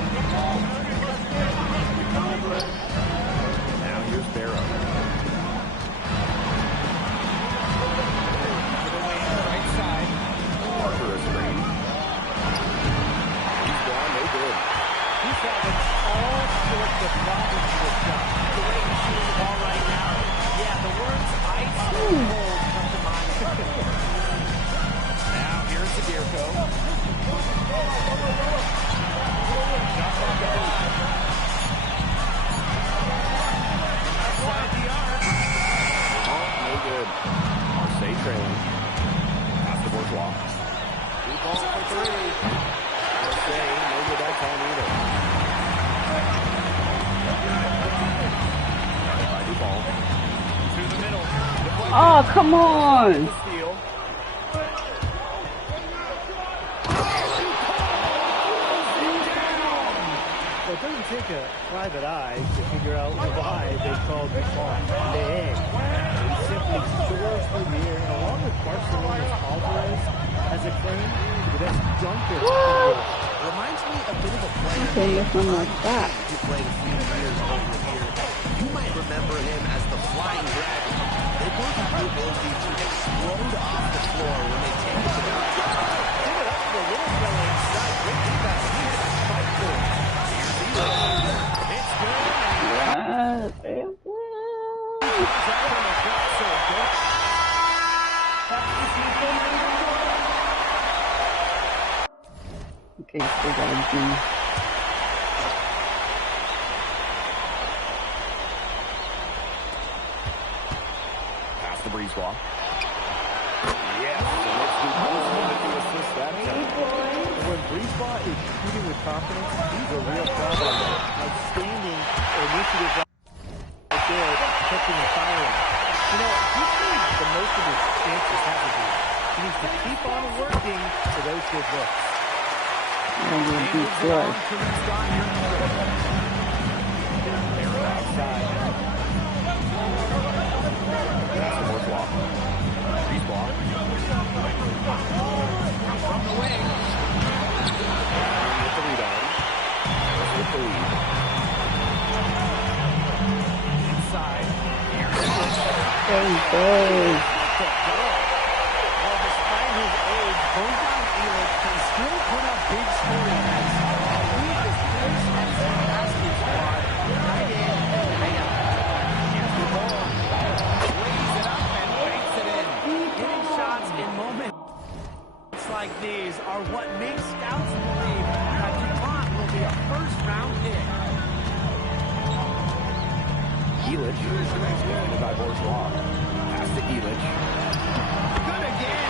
Now here's Barrow. To the wing, right side. Parker is green. He's gone, no good. He's having all sorts of problems with shot. The way he's shooting the ball right now, yeah, the words ice and cold come to mind. Now here's Zadirko. Shot clock at 8. Oh, come on. Steal. Well, it doesn't take a private eye to figure out why they called the ball leg. He simply soars through the air, and along with Barcelona's Alvarez as a claim to the best dunker in the world. Reminds me a bit of a player Okay, if I'm like that. who played a few years over here. You might remember him as the Flying Dragon. They both have the ability to explode off the floor when they take it to the rim. Give it up for the little fella inside. Great rebound. He had to fight for it. It's good. Okay, still gotta do. Pass the breeze ball. Yes, and it's the Breezeball to assist that time. When Breezeball is shooting with confidence, he's a real problem. Outstanding initiative right there, catching and firing. You know, he's made the most of his chances, hasn't he? He needs to keep on working for those good looks. I'm gonna do good. They're outside. That's the fourth block. Breezeball. From the wing. With the rebound. With the lead. Inside. There you go. Well, despite his age, Bojan Ilic can still put up big scoring nights. He is close as a basket squad, night in and night out. Here's the ball. Lays it up and banks it in. Hitting shots in moments like these are what makes scouts believe that DuPont will be a first-round pick. Ilic. Defended by Bourgeois. Pass to Ilic. Good again.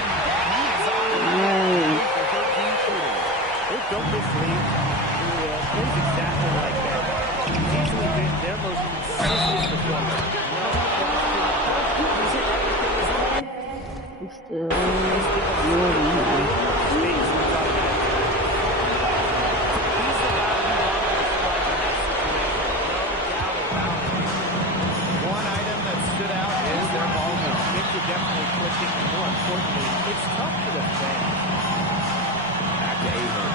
He is on the Nice. for 13 shooting. They built this league who plays exactly like that. He's easily been their most consistent performer. I'm still really high. Space and time. He's the guy who wanted to strike in that situation. No doubt about it. One item that stood out is their ball movement. Things are definitely clicking, and more importantly, it's tough for the fans. Back to Ahern.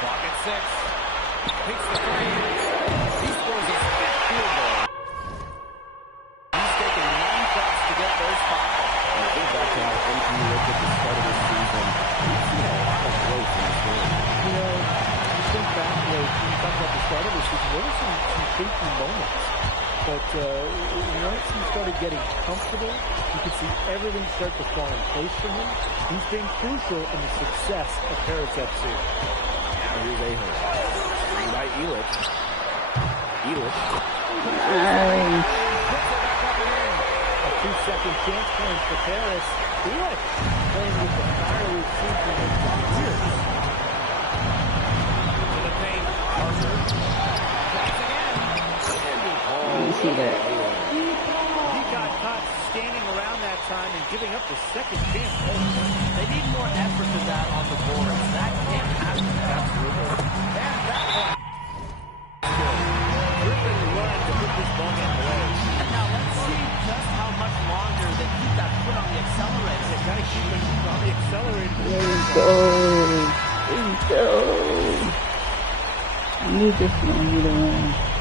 Clock at 6. Picks the three. He scores his 5th field goal. He's taken 9 shots to get those 5. I think back to how NG looked at the start of this season. He's seen a lot of growth in this game. You know, you think back, when you talk about the start of this season, there were some shaky moments. But once he started getting comfortable, you could see everything start to fall in place for him. He's been crucial in the success of Paris FC. Now here's Ahern. Screen by Ilic. Ilic. Nice. A 2-second chance point for Paris. Ilic playing with the fire we've seen from him for years. To the paint. Arthur. Tries again. You see that? He got caught standing around that time and giving up the second chance. They need more effort than that on the boards. That can't happen. Absolutely. And that one. Dripping run to put this ball in the way. And now let's see just how much longer they keep that foot on the accelerator. They got to keep it on the accelerator. There you go. There you go. I knew this one would have won.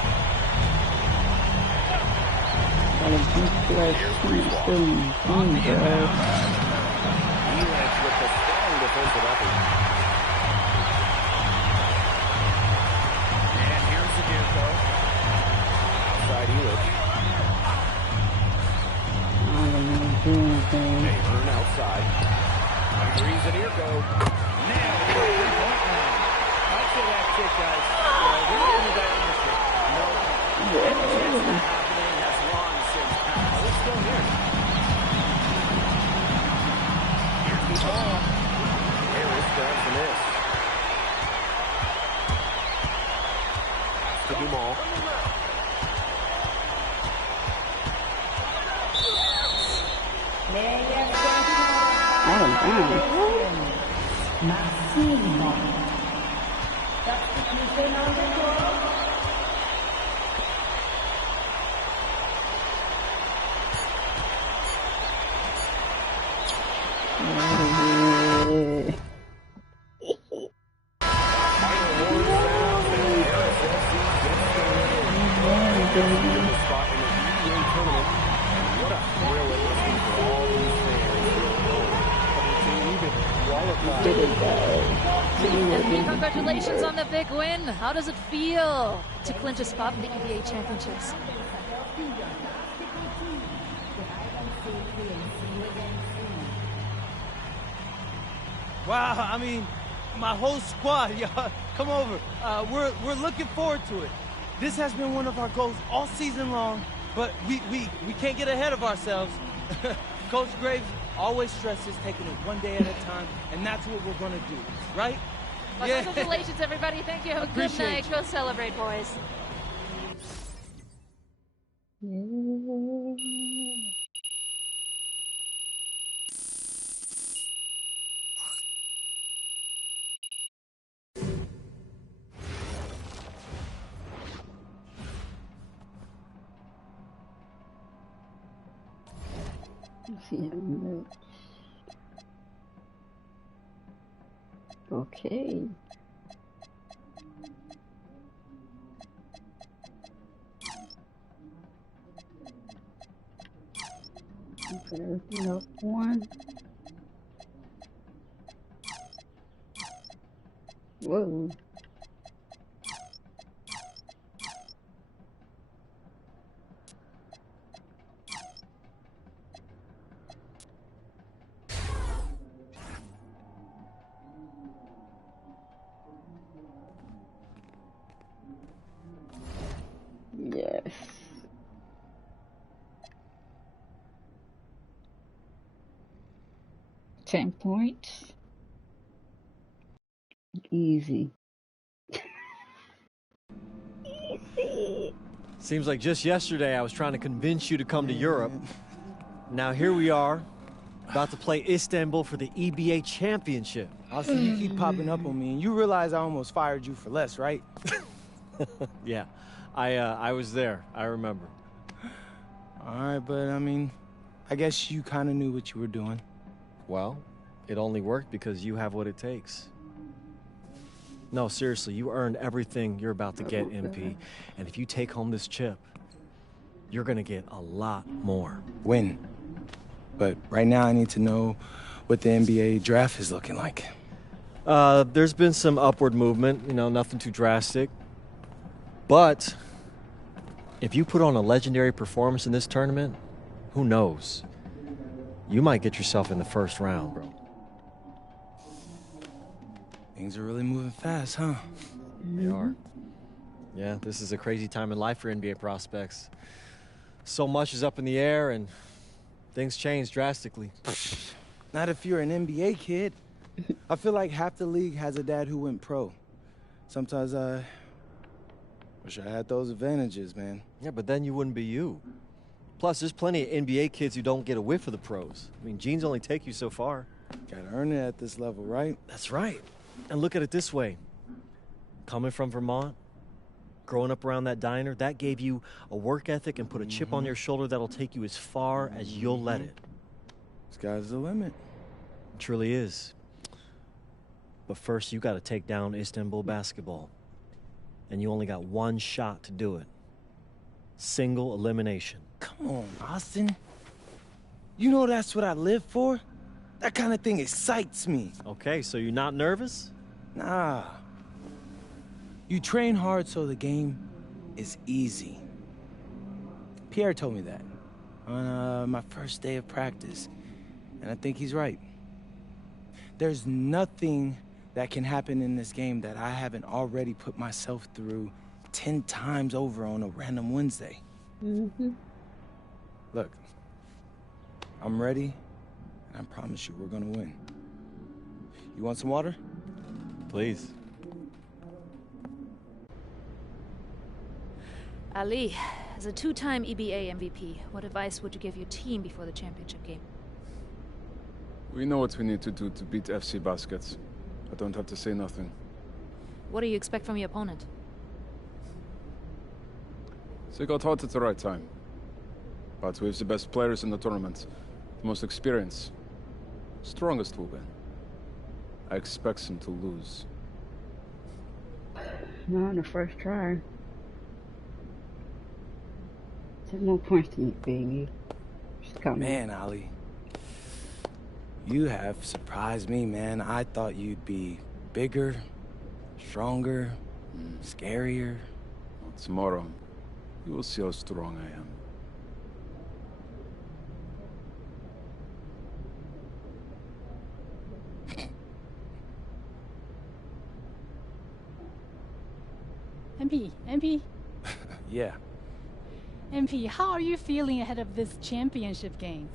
Got a deep flash point still in the game, bro. Ilic with the strong defensive effort. And here's the Duco. Outside Ilic. I don't know what doing anything. Ahern outside. Agrees at Irko. Nailed it. 3-point line. I'd say that's it, guys. We're not going to die on this one. No. Yeah. Happening has long since passed. We're still here. Here's the ball. Harris grabs the miss. Pass to Dumas. Out of bounds. And congratulations on the big win. How does it feel to clinch a spot in the EBA Championships? Wow, I mean, my whole squad, y'all, come over. We're looking forward to it. This has been one of our goals all season long, but we can't get ahead of ourselves. Coach Graves always stresses taking it one day at a time, and that's what we're going to do, right? Well, yeah. Congratulations, everybody. Thank you. Have a good night. Go celebrate, boys. Okay. Put everything up one. Whoa. Yes. $10 points. Easy. Easy. Seems like just yesterday I was trying to convince you to come to Europe. Now here we are, about to play Istanbul for the EBA Championship. Also, you keep popping up on me, and you realize I almost fired you for less, right? Yeah, I was there. I remember. All right, but I mean, I guess you kind of knew what you were doing. Well, it only worked because you have what it takes. No, seriously, you earned everything you're about to get, MP. And if you take home this chip, you're going to get a lot more. Win. But right now I need to know what the NBA draft is looking like. There's been some upward movement, you know, nothing too drastic. But if you put on a legendary performance in this tournament, who knows? You might get yourself in the first round, bro. Things are really moving fast, huh? They are. Yeah, this is a crazy time in life for NBA prospects. So much is up in the air, and things change drastically. Not if you're an NBA kid. I feel like half the league has a dad who went pro. Sometimes I wish I had those advantages, man. Yeah, but then you wouldn't be you. Plus, there's plenty of NBA kids who don't get a whiff of the pros. I mean, genes only take you so far. Gotta earn it at this level, right? That's right. And look at it this way. Coming from Vermont, growing up around that diner, that gave you a work ethic and put a chip on your shoulder that'll take you as far as you'll let it. Sky's the limit. It truly is. But first, you got to take down Istanbul basketball. And you only got one shot to do it. Single elimination. Come on, Austin. You know that's what I live for? That kind of thing excites me. Okay, so you're not nervous? Nah. You train hard so the game is easy. Pierre told me that on my first day of practice, and I think he's right. There's nothing that can happen in this game that I haven't already put myself through 10 times over on a random Wednesday. Look, I'm ready, and I promise you we're gonna win. You want some water? Please. Ali, as a two-time EBA MVP, what advice would you give your team before the championship game? We know what we need to do to beat FC Baskets. I don't have to say nothing. What do you expect from your opponent? They got hot at the right time. But we have the best players in the tournament. The most experience. Strongest will win. I expect them to lose. Not on the first try. 10 more points to me, baby. Just coming. Man, Ali. You have surprised me, man. I thought you'd be bigger, stronger, scarier. Well, tomorrow, you will see how strong I am. MP, Yeah. MP, how are you feeling ahead of this championship game?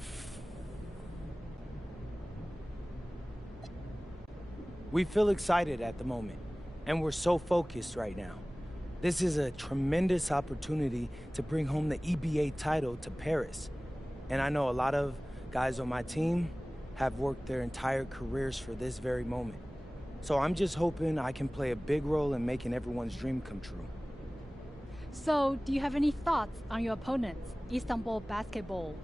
We feel excited at the moment, and we're so focused right now. This is a tremendous opportunity to bring home the EBA title to Paris. And I know a lot of guys on my team have worked their entire careers for this very moment. So I'm just hoping I can play a big role in making everyone's dream come true. So, do you have any thoughts on your opponents, Istanbul Basketball?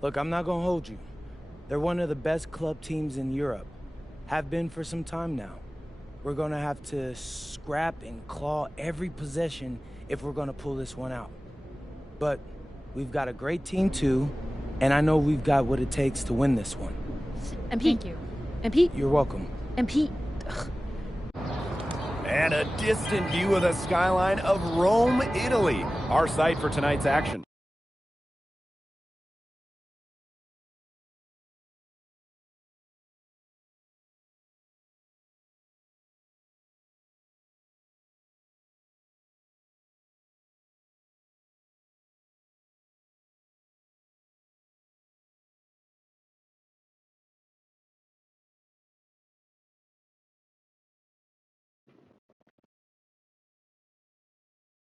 Look, I'm not gonna hold you. They're one of the best club teams in Europe. Have been for some time now. We're gonna have to scrap and claw every possession if we're gonna pull this one out. But we've got a great team too, and I know we've got what it takes to win this one. MP. Thank you. MP. You're welcome. MP. And a distant view of the skyline of Rome, Italy. Our site for tonight's action.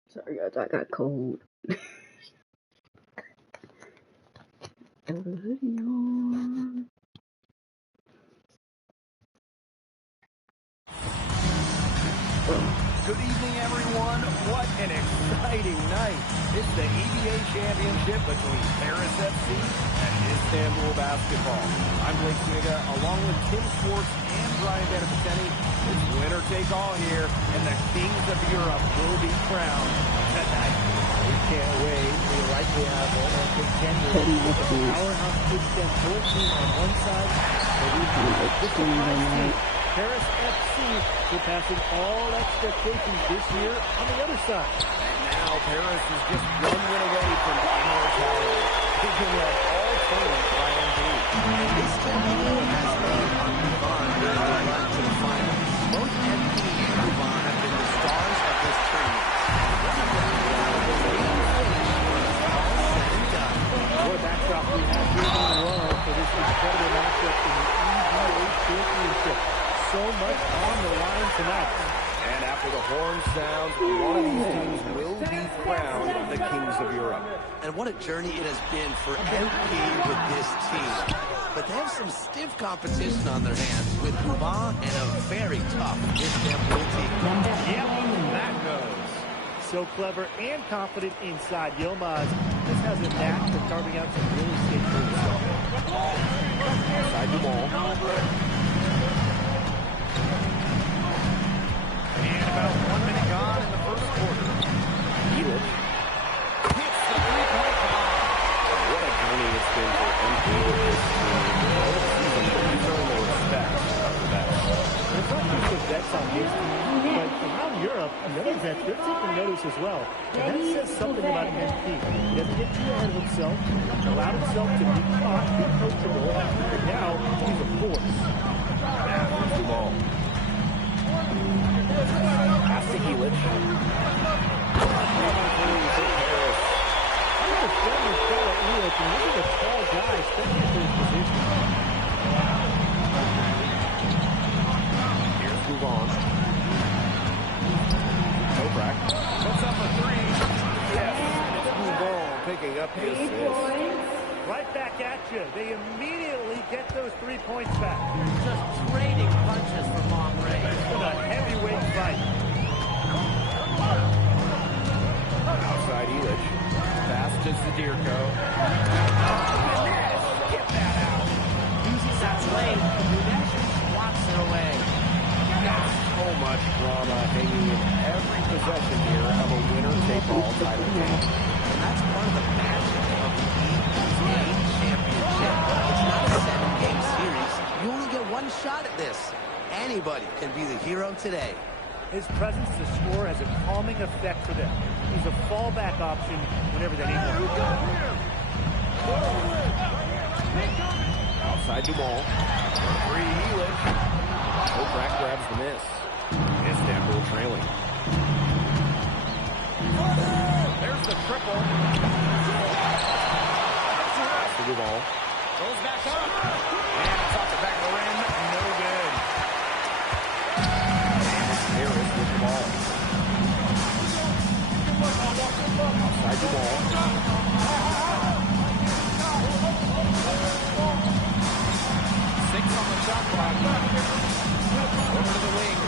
Sorry guys, I got cold. Throw the hoodie on. Good evening, everyone. What an exciting night. It's the EBA Championship between Paris FC and Istanbul Basketball. I'm Blake Smiga, along with Tim Schwartz and Brian Beneficenti. It's winner take all here, and the Kings of Europe will be crowned tonight. We can't wait. We likely have a contender. Powerhouse Kids 14 on one side. This is nice. Paris FC surpassing all expectations this year on the other side. Now Paris is just one win away from immortality. They can win all tournaments by MP. Istanbul has made on Milan during the run to the final. Both MP and Milan have been the stars of this tournament. What a backdrop we have here in Rome for this incredible matchup in the EBA Championship. So much on the line tonight. And after the horn sounds, one of these teams will be crowned the Kings of Europe. And what a journey it has been for MP with this team. But they have some stiff competition on their hands with Uva and a very tough Istanbul team. Yep, that goes. So clever and confident inside. Yilmaz just has a knack for carving out some real estate for himself. Side the ball. And about 1 minute gone in the first quarter. Heated. Hits the three-point bomb. What a journey it's been for MP with this team. All season, he's earned the respect of the best. It's not just the vets on his team, but around Europe, another vet, they're taking notice as well. And that says something about MP. He doesn't get too ahead of himself, allowed himself to be caught, be coachable, and now he's a force. Now, here's the ball. Pass to Healich. I'm a former fellow Healich, and this is a tall guy, especially for his position. Here's Move on. Toprak. picking up the assist. Right back at you. They immediately get those 3 points back. Just trading punches for long range. It's a heavyweight fight. Outside Elich. Pass to Zadirko. Get that out. Uses that lane. Udesh swats it away. So much drama hanging in every possession here of a winner-take-all title game. And that's part of the magic of the League Championship. It's not a 7-game series. You only get one shot at this. Anybody can be the hero today. His presence to score has a calming effect for them. He's a fallback option whenever they need one. Outside Dumont. Free Elich. Okrak grabs the miss. Istanbul trailing. There's the triple. Pass to Duval. Goes back up. And it's off the back of the rim. No good. Harris with the ball. Outside Duval. 6 on the shot clock. Over to the wing.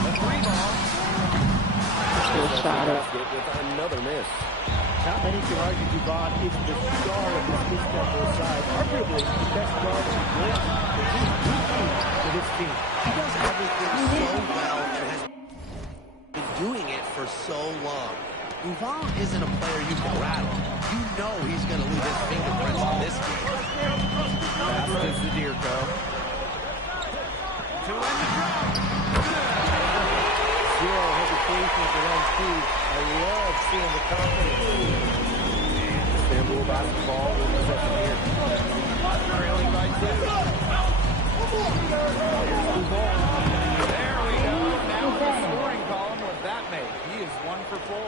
The 3 ball. Good shot it. With another miss. Not many can argue Dubon is the star of this Istanbul side. Arguably the best guard in the league. But he's key to this team. He does everything so well and has been doing it for so long. Duval isn't a player you can rattle. You know he's going to leave his fingerprints on this game. Pass to Zadirko. To end the drop. Zero hesitation for them, too. I love seeing the confidence. Istanbul basketball with possession here. Trailing by 2. There we go. Now in the scoring column with that make. He is 1 for 4.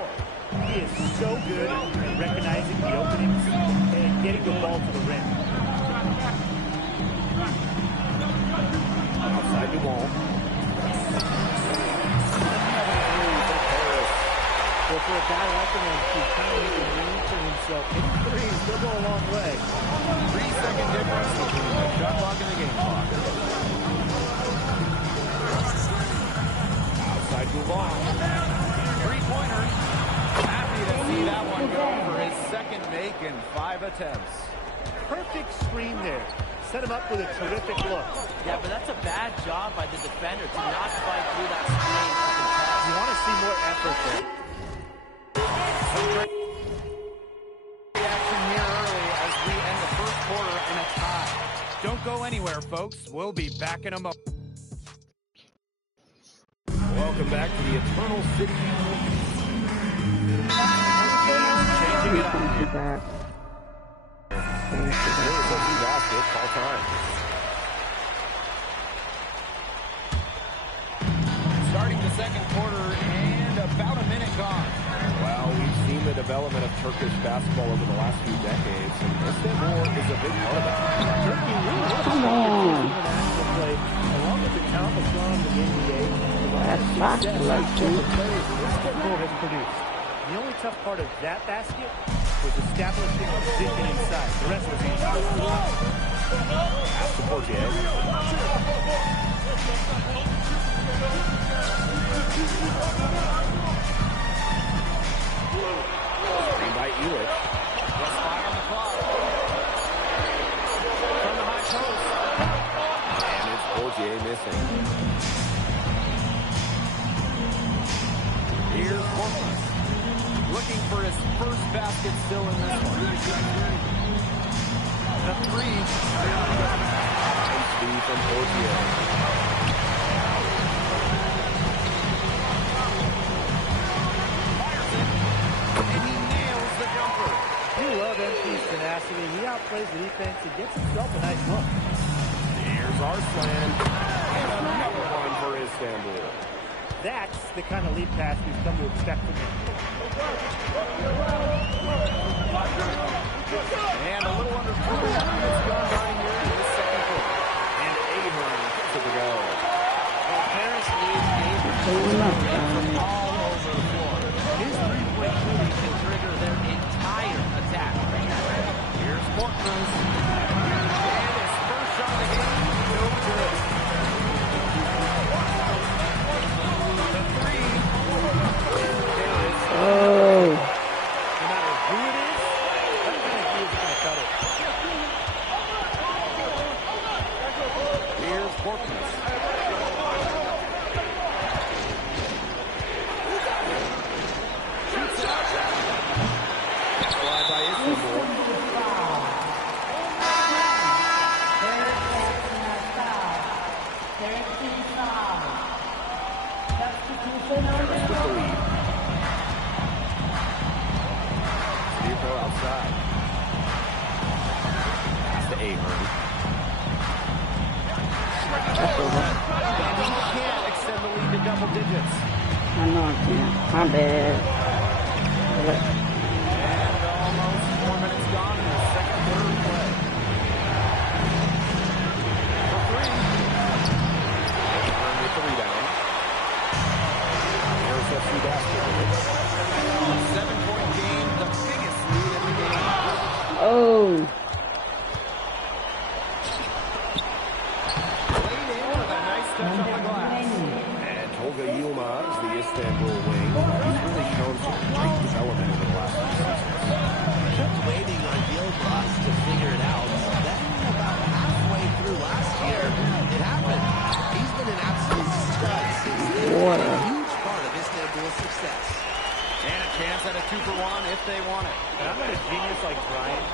He is so good at recognizing the openings and getting the ball to the rim. Outside Dumont. So for a guy like him, he's kind of making room for himself. Hitting threes, they'll go a long way. 3-second difference between the shot clock and the game clock. Outside Duval. 3-pointer. Happy to see that one go for his second make in 5 attempts. Perfect screen there. Set him up with a terrific look. Yeah, but that's a bad job by the defender to not fight through that screen. You want to see more effort there. Some great action here early as we end the first quarter in a tie. Don't go anywhere, folks. We'll be back in a moment. Welcome back to the Eternal City. Changing it up. Here's a few basket. Call time. Starting the second quarter and about a minute gone. Well, we've seen the development of Turkish basketball over the last few decades, and Istanbul is a big part of that. Turkey really was Come on. international play, along with the talent that's gone to the NBA. That's fast, like The players Istanbul has produced. The only tough part of that basket was establishing a position inside. The rest was easy. Pass to Portier. Screen by Elich. Just 5 on the clock. From the high post. And it's Portier missing. Here's Portland. Looking for his first basket still in this one. The 3. Nice feed from Portier. Fires it. And he nails the jumper. You love MP's tenacity. He outplays the defense and gets himself a nice look. Here's Arslan. And another one for Istanbul. That's the kind of lead pass we've come to expect from him. And a little under 2 minutes gone by here in this second quarter. And Ahern to the go. Well, Paris needs Ahern all over the floor. His 3-point shooting can trigger their entire here's Portman. Shoots up. Fly by Istanbul. Harris with the lead. Steve outside. Pass to Ahern. And he can't extend the lead to double digits. I know I can't. My bad. And almost 4 minutes gone in the second quarter of play. For three. Ahern with the rebound. Harris FC basketball. 7-point game, the biggest lead in the game. Oh. Tolga Yilmaz, the Istanbul wing, he's really shown some great development over the last few seasons. Kept waiting on Yilmaz to figure it out. Then about halfway through last year, it happened. He's been an absolute stud since then. A huge part of Istanbul's success. And a chance at a 2-for-1 if they want it. And I'm not a genius like Brian,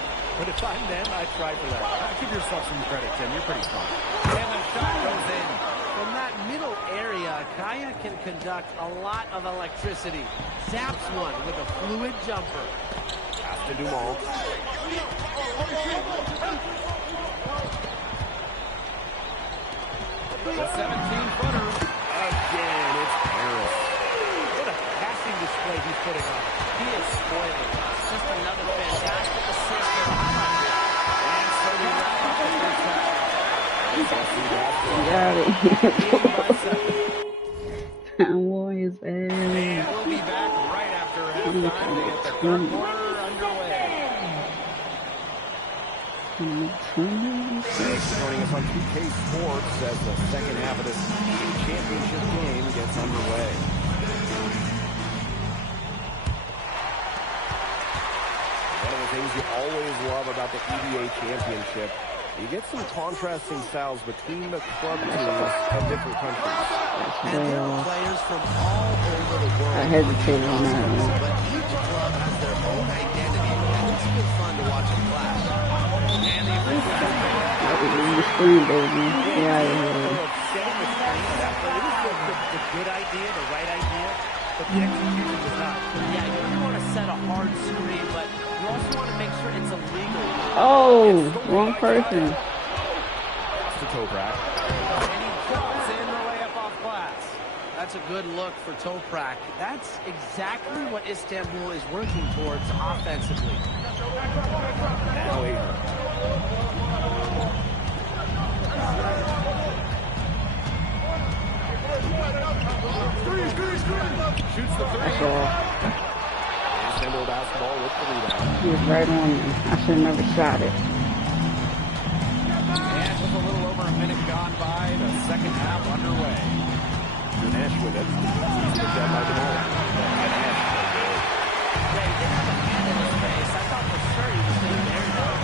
but if I'm them, I'd try for that. Give yourself some credit, Tim. You're pretty smart. And the shot goes in. From that middle area, Kaya can conduct a lot of electricity. Zaps one with a fluid jumper. Pass to Dumont. The 17-footer. Again, it's Harris. What a passing display he's putting on. He is spoiling us. Just another fantastic assist for the highlight. And so we wrap up the first half. Got it. I wore his ass. And we'll be back right after halftime to get the third quarter underway. Thanks for joining us on 2K Sports as the second half of this championship game gets underway. One of the things you always love about the EVA Championship, you get some contrasting styles between the club teams of different countries. And there are players from all over the world. I hesitated on that one. But each club has their own identity, and it's been fun to watch them clash. And the officials That was in the screen, baby. Yeah, Setting the screen, it was the good idea, the right idea, but the execution was not. Yeah, you really want to set a hard screen, but you also want to make sure it's illegal. Oh, wrong person. to Toprak. And he drops in the layup off glass. That's a good look for Toprak. That's exactly what Istanbul is working towards offensively. Now Ahern. Shoots the three. Istanbul basketball with the rebound. He was right on me. I should have never shot it. And with a little over a minute gone by, the second half underway. Ganesh with it. Picked up by Jamal. Ganesh. Yeah, he didn't have a hand in his face. I thought for sure he was going to bury that.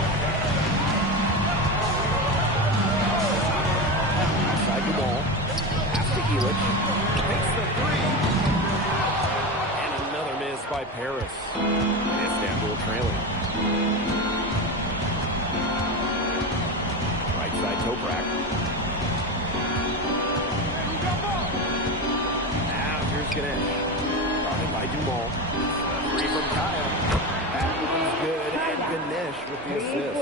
Outside Jamal. Pass to Elitch. Takes the three. And another miss by Paris. Istanbul trailing. Right side Toprak. Now here's Ganesh. Guarded by Dumal. Three from Kyle. That was good. And Ganesh with the assist.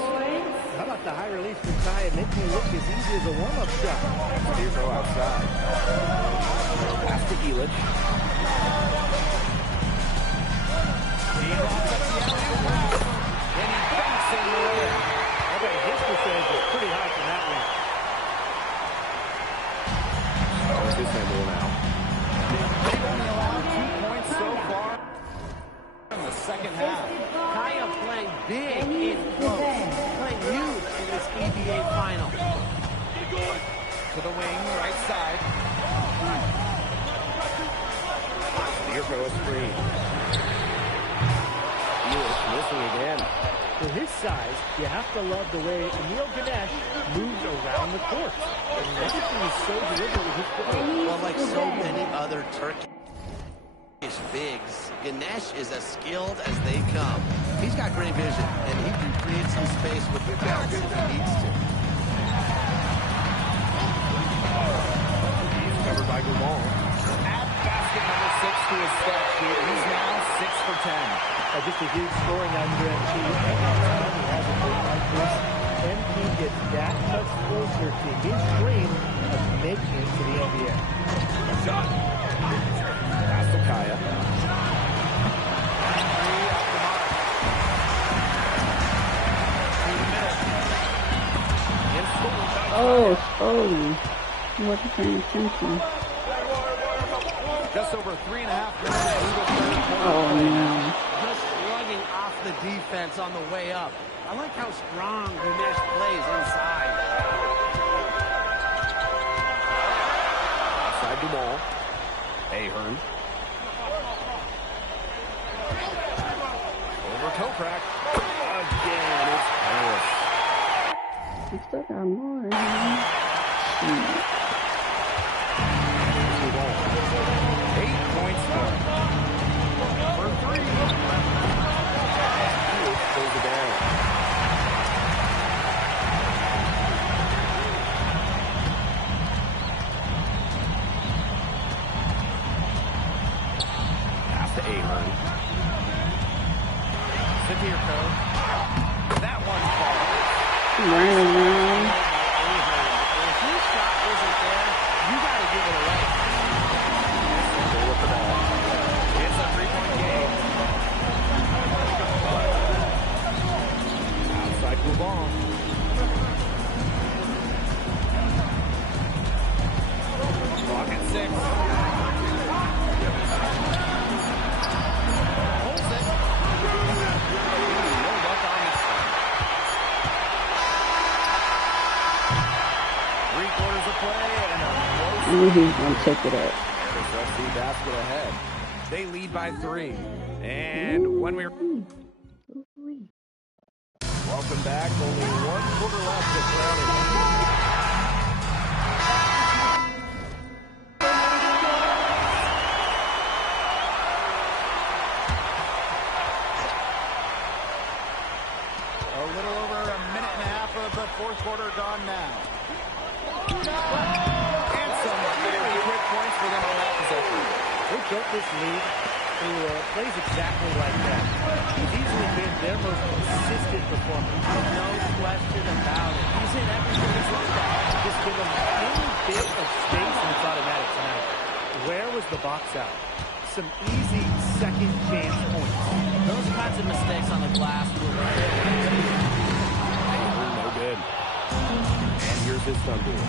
How about the high release from Kaya? Making it look as easy as a warm-up shot. Here go outside. Pass to Elitch. He locks up the alley-oop pass. And he banks in the layup. I bet his percentage is pretty high from that one. It's Istanbul now. They've only allowed 2 points so far in the second half. Kaya playing big in close, playing huge in this EVA final. To the wing, right side. Here goes screen. Elitch missing again. For his size, you have to love the way Emil Ganesh moves around on the court. And everything is so deliberate with his footwork. Well, like so many other Turkish bigs, Ganesh is as skilled as they come. He's got great vision, and he can create some space with the bounce if he needs to. He's covered by Gubal. Add basket number 6 to his stat sheet. He's now 6 for 10. Just a huge scoring outburst. Anytime he has a game like this, MP gets that much closer to his dream of making it to the NBA. Pass to Kaya. Oh, he wasn't paying attention. Just over 3.5 minutes. Oh, no. Just slugging off the defense on the way up. I like how strong Ganesh plays inside. Outside the ball. Ahern. Over Toprak. Again, it's Harris. I still got more. 8 points for 3. Pulls it down. Pass to Ahern. Sit to your code. That one's falling. Running around. If your shot isn't there, you got to give it away. With the ball. It's a 3-point game. Outside Gubal. Clock at 6. Holds it. No luck on that one. 3/4 of play and a close. I knew he was going to take it up. SFC basket ahead. They lead by 3. And when we're... Welcome back. Only 1/4 left to Crowder. A little over a minute and a half of the fourth quarter gone now. And some very quick points for them on that possession. They built this lead who plays exactly like that. He's easily been their most consistent performer. No question about it. He's hit everything he's looked at. Just give him any bit of space and it's automatic tonight. Where was the box out? Some easy second chance points. Those kinds of mistakes on the glass were No good. And here's Istanbul.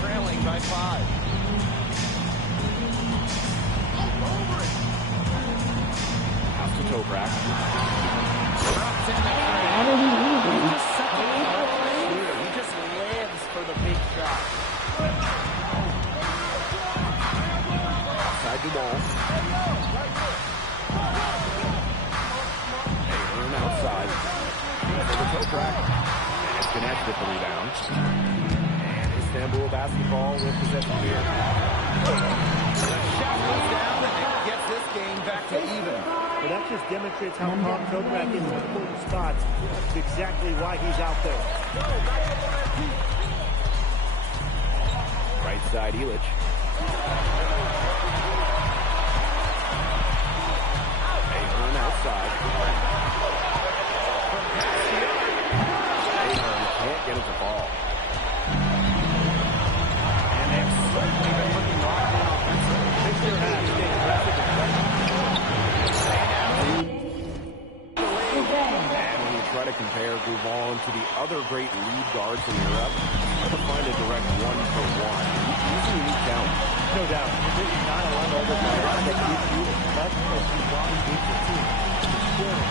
Trailing by 5. Out to Toprak. How did he lose him? He just lives for the big shot. Outside the ball. Ahern outside. For the Toprak. And it's Ganesh with the rebound. And Istanbul basketball with possession here. The shot goes down and it gets this game back to even. But that just demonstrates how calm Toprak is in important spots. That's exactly why he's out there. Right side, Illich. Ahern outside. Ahern can't get it to fall. And they've certainly been looking locked in offensively. They sure have. Staying aggressive and and when you try to compare Guvon to the other great lead guards in Europe, to find a direct 1-for-1. He's a unique talent. No doubt. This is not a one over player that gives you as much as you want to beat your team. The scoring,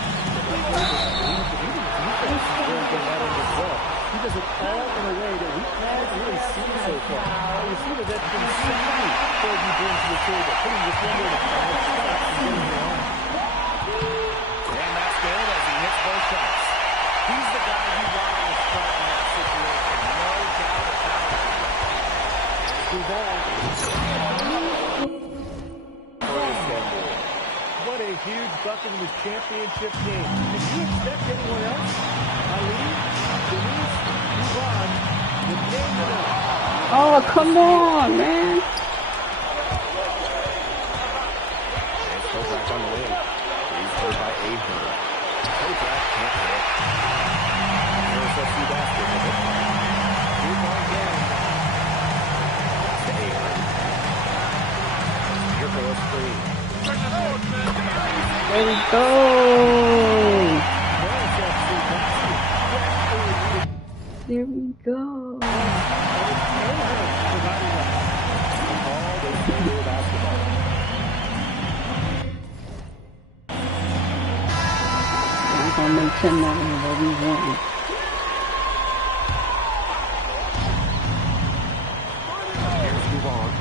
the defense, is very good at it as well. He does it all in a way that we haven't really seen so far. You see that that's been so many that he brings to the table, putting this one there to find a shot and getting it on. And that's good as he hits both shots. He's the guy you want to start in that situation. No doubt What a huge bucket in this championship game. Did you expect anyone else? Ali, Denise, Yvonne, the name of it. Oh, come on, man. Back on the wing. He's played by Ahern. Kovac can't hit. There's a few baskets with it. 3-point game. To Ahern. Here goes three. There we go. There we go. All this regular basketball. I'm gonna make 10 more than what we want. Here's Duvon.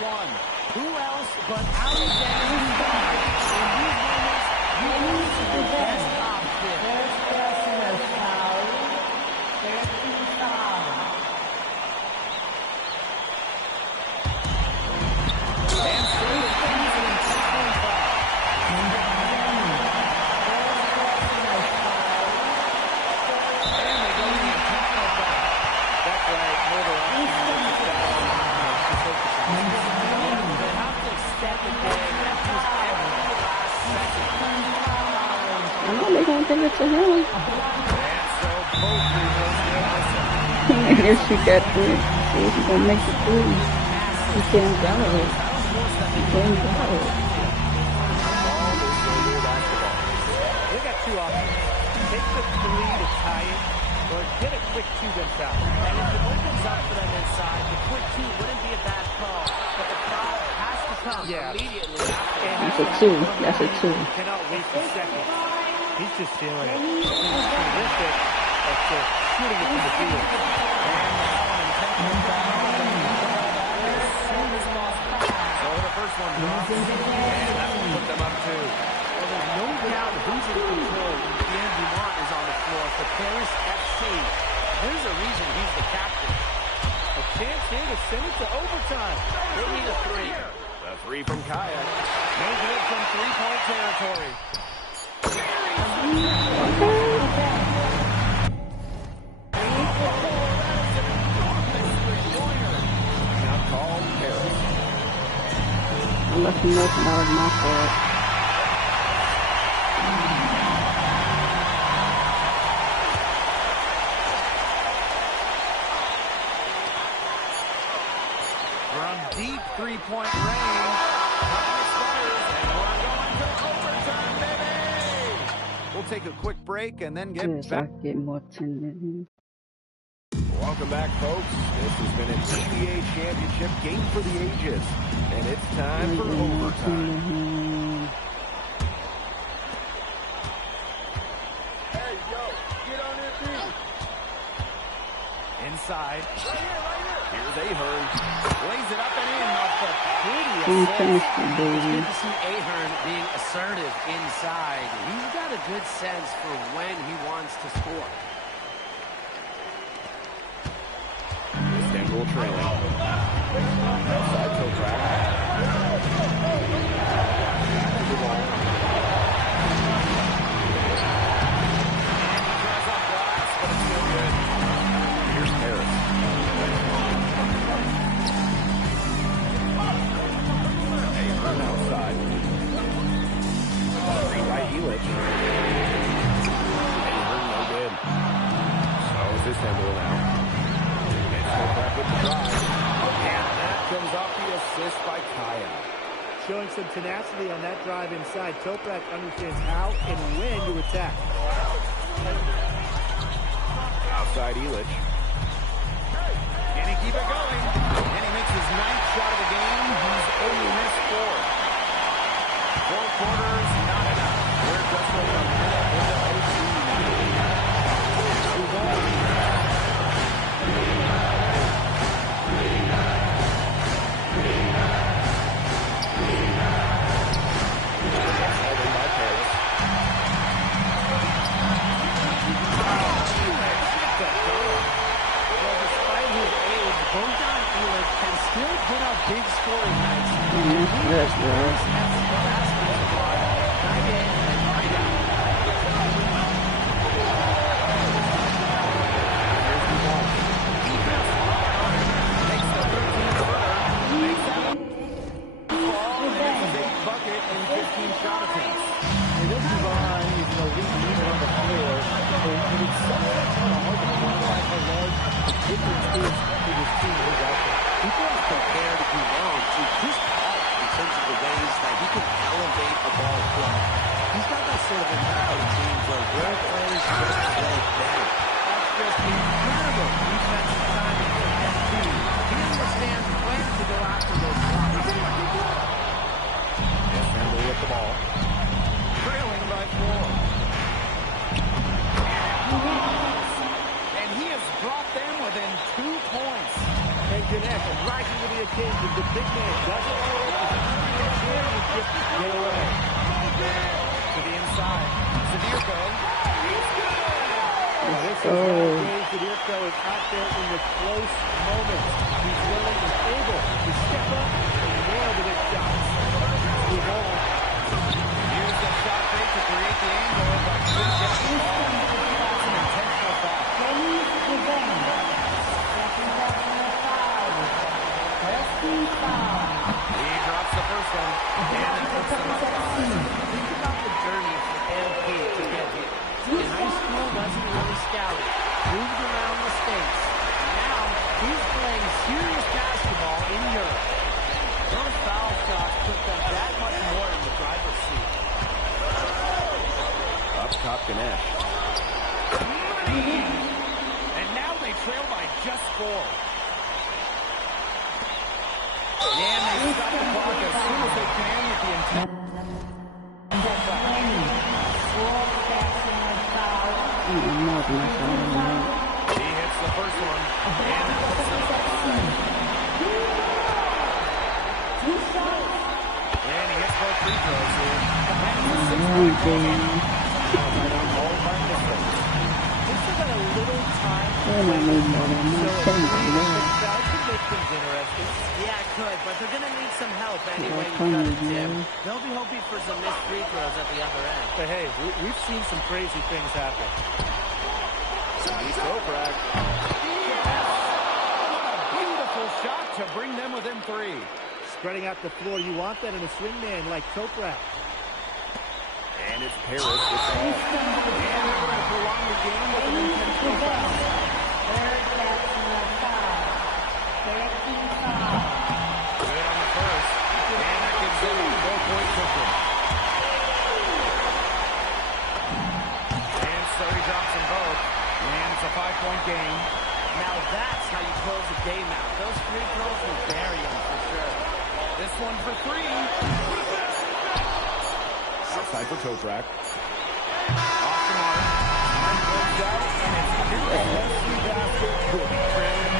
Who else but Alexander Duvon? In these moments, you lose the best option. And so it comes an intentional foul. And they go to the intentional foul. That's right, murder option. They have to extend the game and use every last second. I know they're gonna take it to him. And so both teams Here she got three. See if he's gonna make the three. He can't go. He can't go. They got two options. Take the three to tie it, or get a quick two themselves. And if it opens up for them inside, the quick two wouldn't be a bad call. But the foul has to come immediately after. That's a two. That's a two. Cannot waste a second. He's just feeling it. He's terrific at just shooting it from the field. So the first one drops, and that will put them up two. Well, there's no doubt who's in control when Dan Dumont is on the floor. For Paris FC, there's a reason he's the captain. A chance here to send it to overtime. They need a three. The three from Kaya. No good from three-point territory. Now called Paris. I left him open. That was my fault. From deep three-point range, time expires, and we're going to overtime, baby! We'll take a quick break and then get Yes, I back. can get more 10 than him. Welcome back, folks. This has been an NBA championship game for the ages, and it's time for overtime. Hey, yo, get on your feet. Inside. Here's Ahern. Lays it up and in off the pretty Team assist. chemistry, It's baby. good to see Ahern being assertive inside. He's got a good sense for when he wants to score. Istanbul trailing. Outside Kovac. Back to the ball. And he tries off glass, but it's still good. Here's Paris. Ahern outside. Screen by Elic. Ahern no good. So it's Istanbul now. It's Kovac with the drive. And that comes off the assist by Kaya. Showing some tenacity on that drive inside. Toprak understands how and when to attack. Outside Elic. Can he keep it going? And he makes his ninth shot of the game. Bogdan Ilic can still put up big scoring nights. That's good. Night in and night out. Here's the ball. Defense takes the 13 further. Makes that one fall, and it's his 8th bucket in 15 shot attempts. And this Devon is the lead leader on the floor. And it's sometimes kind of hard to quantify how large the difference is for this team and his output. People have compared Devon to Chris Paul in terms of the ways that he can elevate a ball club. He's got that sort of impact on the team where role players just play better. That's just incredible defensive timing from MP. He understands when to go after those blocks. Yes, Family with the ball. Trailing by 4. And he has brought them within 2 points. And Ganesh rising to the occasion. The big man doesn't know it. He's championship to get away. To the inside. Sadirko. He's good. This is how Sadirko is out there in the close moments. He's willing and able to step up and nail the big shots. Move on. Use the shot fake to create the angle, but couldn't get the ball. That's an intentional foul. He drops the first one, and it puts them up 5. Think about the journey for MP to get here. In high school, wasn't really scouted. Moved around the States. Now, he's playing serious basketball in Europe. Those foul shots put them that much more in the driver's seat. Up top, Ganesh. And now they trail by just 4. And they stop the clock as soon as they can with the intent. He hits the first one, and that puts them up 5. And he hits both free throws here. Just about a little time. Yeah, it could, but they're going to need some help anyway. They'll be hoping for some missed free throws at the other end. But hey, we've seen some crazy things happen. He's Toprak. Beautiful shot to bring them within 3. Spreading out the floor, you want that in a swing man like Toprak. And it's Paris with the ball. And they're going to prolong the game with an intentional foul. Good on the first. And that gives them a 4-point cushion. And so he drops them both. And it's a 5-point game. Now that's how you close a game out. Those free throws will bury him for sure. This one for 3. Outside for Toprak. Off the mark. Time goes out, and it's Pearson basket. Will be trailing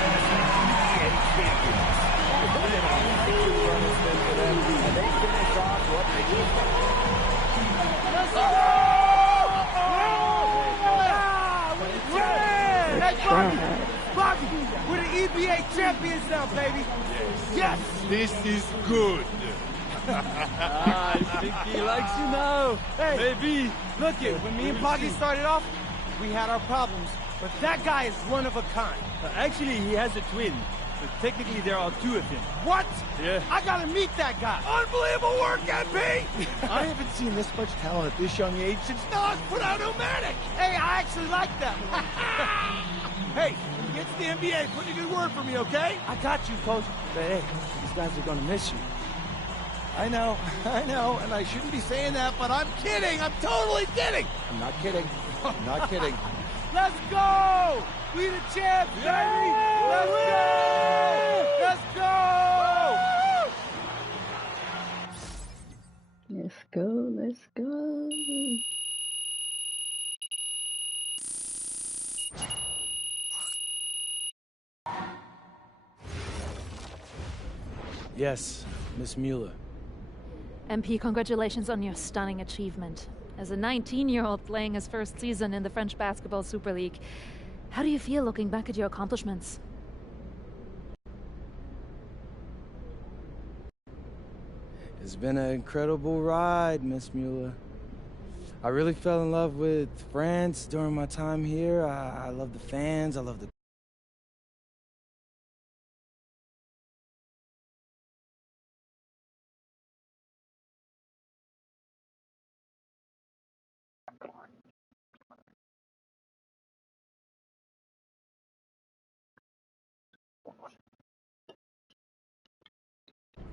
and champions. It's been a nice run it's been for them, and they finish off what they do. Bobby, we're the EBA champions now, baby. Yes. This is good. I think he likes you now. Hey, maybe. Look it, when me and Boggy started off, we had our problems. But that guy is one of a kind. Actually, he has a twin. So technically, there are 2 of him. What? Yeah. I gotta meet that guy. Unbelievable work, MP! I haven't seen this much talent at this young age since Nas put out Omatic. Hey, I actually like that one. Hey, it's the NBA. Put in a good word for me, okay? I got you, Coach. But hey, these guys are gonna miss you. I know, and I shouldn't be saying that, but I'm kidding. I'm totally kidding. I'm not kidding. I'm not kidding. Let's go! We the champs, baby! Let's go! Let's go! Let's go, let's go. Yes, Miss Mueller. MP, congratulations on your stunning achievement. As a 19-year-old playing his first season in the French Basketball Super League, how do you feel looking back at your accomplishments? It's been an incredible ride, Miss Mueller. I really fell in love with France during my time here. I love the fans. I love the...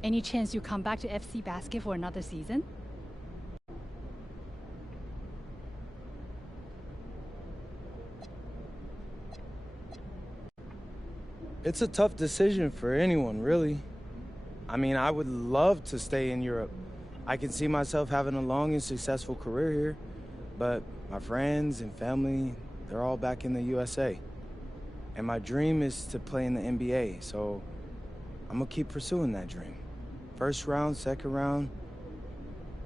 Any chance you come back to FC Basket for another season? It's a tough decision for anyone, really. I mean, I would love to stay in Europe. I can see myself having a long and successful career here, but my friends and family, they're all back in the USA. And my dream is to play in the NBA, so I'm gonna keep pursuing that dream. First round, second round,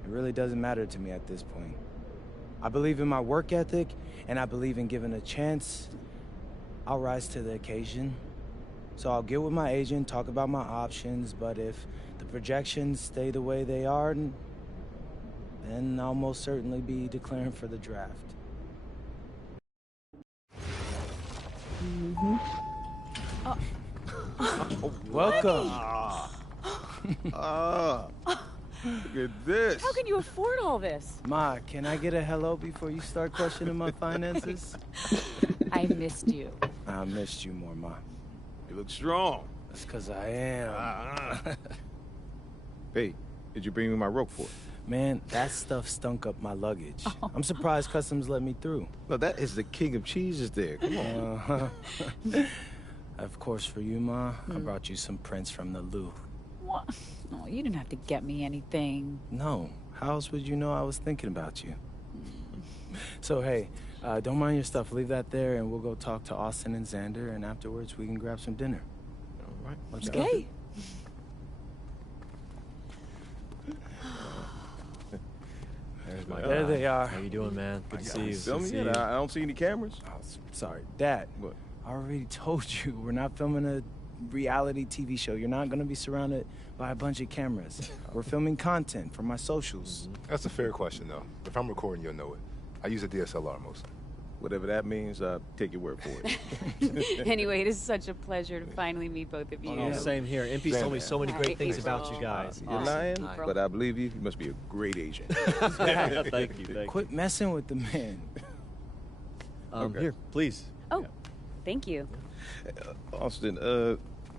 it really doesn't matter to me at this point. I believe in my work ethic, and I believe in giving a chance. I'll rise to the occasion. So I'll get with my agent, talk about my options, but if the projections stay the way they are, then I'll most certainly be declaring for the draft. Welcome. Look at this. How can you afford all this? Ma, can I get a hello before you start questioning my finances? I missed you. I missed you more, Ma. You look strong. That's because I am. Hey, did you bring me my rope for it? Man, that stuff stunk up my luggage. Oh. I'm surprised customs let me through. No, that is the king of cheeses there. Come on. Of course, for you, Ma, I brought you some prints from the Louvre. What? No, you didn't have to get me anything. No, how else would you know I was thinking about you? So, hey, don't mind your stuff. Leave that there, and we'll go talk to Austin and Xander, and afterwards we can grab some dinner. All right, let's go. Okay. There's my There guy. they are. How you doing, man? Good to see you. Film Good to me? see you. I don't see any cameras. Oh, sorry, Dad. What? I already told you, we're not filming a reality TV show. You're not going to be surrounded by a bunch of cameras. We're filming content for my socials. That's a fair question, though. If I'm recording, you'll know it. I use a DSLR mostly. Whatever that means, take your word for it. Anyway, it is such a pleasure to finally meet both of you. Oh, same here. Impy's told me so many great things about you guys. You're lying, but I believe you. You must be a great agent. Thank you. Quit messing with the man. Here, please. Oh, thank you. Austin,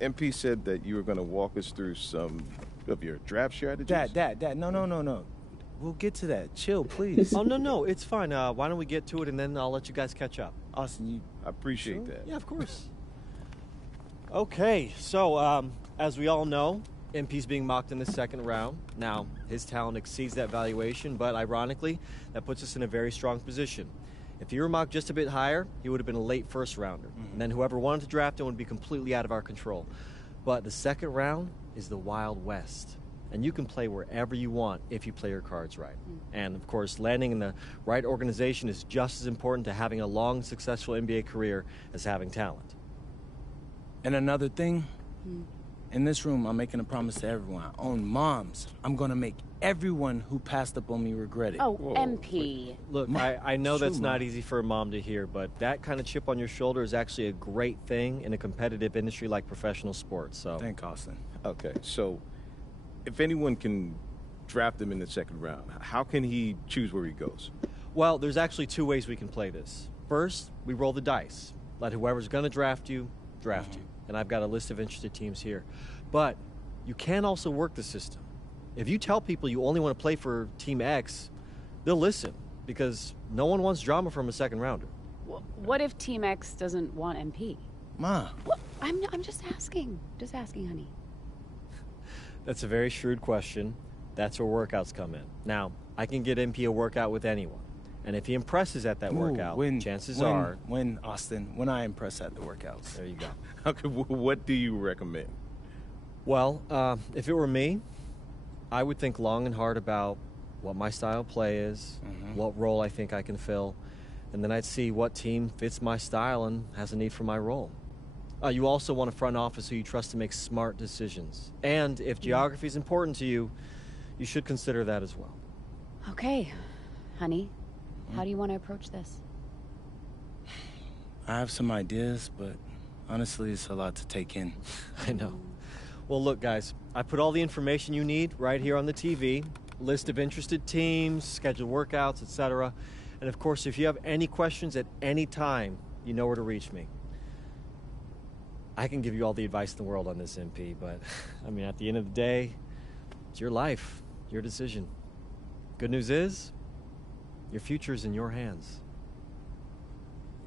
MP said that you were going to walk us through some of your draft strategies. Dad, no. We'll get to that. Chill, please. Oh, no, it's fine. Why don't we get to it, and then I'll let you guys catch up. Austin, I appreciate that. Yeah, of course. Okay, so as we all know, MP's being mocked in the second round. Now, his talent exceeds that valuation, but ironically, that puts us in a very strong position. If he were mocked just a bit higher, he would have been a late first rounder. And then whoever wanted to draft him would be completely out of our control. But the second round is the Wild West. And you can play wherever you want if you play your cards right. And of course, landing in the right organization is just as important to having a long, successful NBA career as having talent. And another thing, in this room, I'm making a promise to everyone. On moms, I'm gonna make everyone who passed up on me regret it. Oh, MP. Look, I know that's not easy for a mom to hear, but that kind of chip on your shoulder is actually a great thing in a competitive industry like professional sports. So, thank Austin. Okay, so if anyone can draft him in the second round, how can he choose where he goes? Well, there's actually two ways we can play this. First, we roll the dice. Let whoever's going to draft you. And I've got a list of interested teams here. But you can also work the system. If you tell people you only want to play for Team X, they'll listen because no one wants drama from a second rounder. What if Team X doesn't want MP? Ma. What? I'm just asking. Just asking, honey. That's a very shrewd question. That's where workouts come in. Now, I can get MP a workout with anyone. And if he impresses at that workout, chances are... When, Austin, when I impress at the workouts. There you go. Okay, what do you recommend? Well, if it were me, I would think long and hard about what my style of play is, what role I think I can fill, and then I'd see what team fits my style and has a need for my role. You also want a front office who you trust to make smart decisions. And if geography is important to you, you you should consider that as well. Okay, honey. How do you want to approach this? I have some ideas, but honestly, it's a lot to take in. I know. Well, look, guys, I put all the information you need right here on the TV. List of interested teams, scheduled workouts, etc. And of course, if you have any questions at any time, you know where to reach me. I can give you all the advice in the world on this, MP, but I mean, at the end of the day, it's your life, your decision. Good news is, your future's in your hands.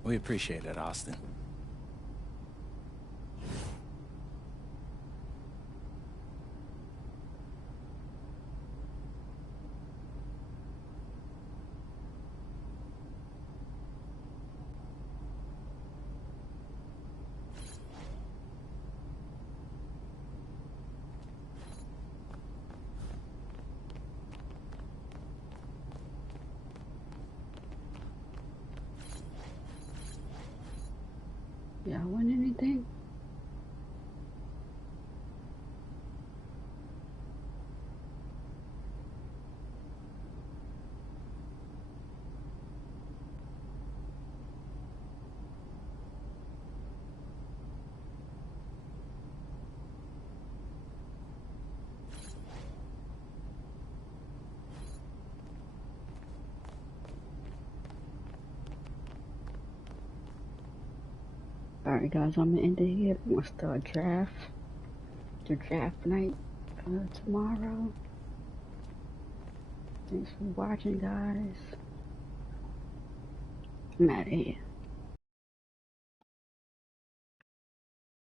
We appreciate it, Austin. Y'all want anything? Alright guys, I'm gonna end it here. I'm gonna start the draft night tomorrow. Thanks for watching, guys. I'm out of here.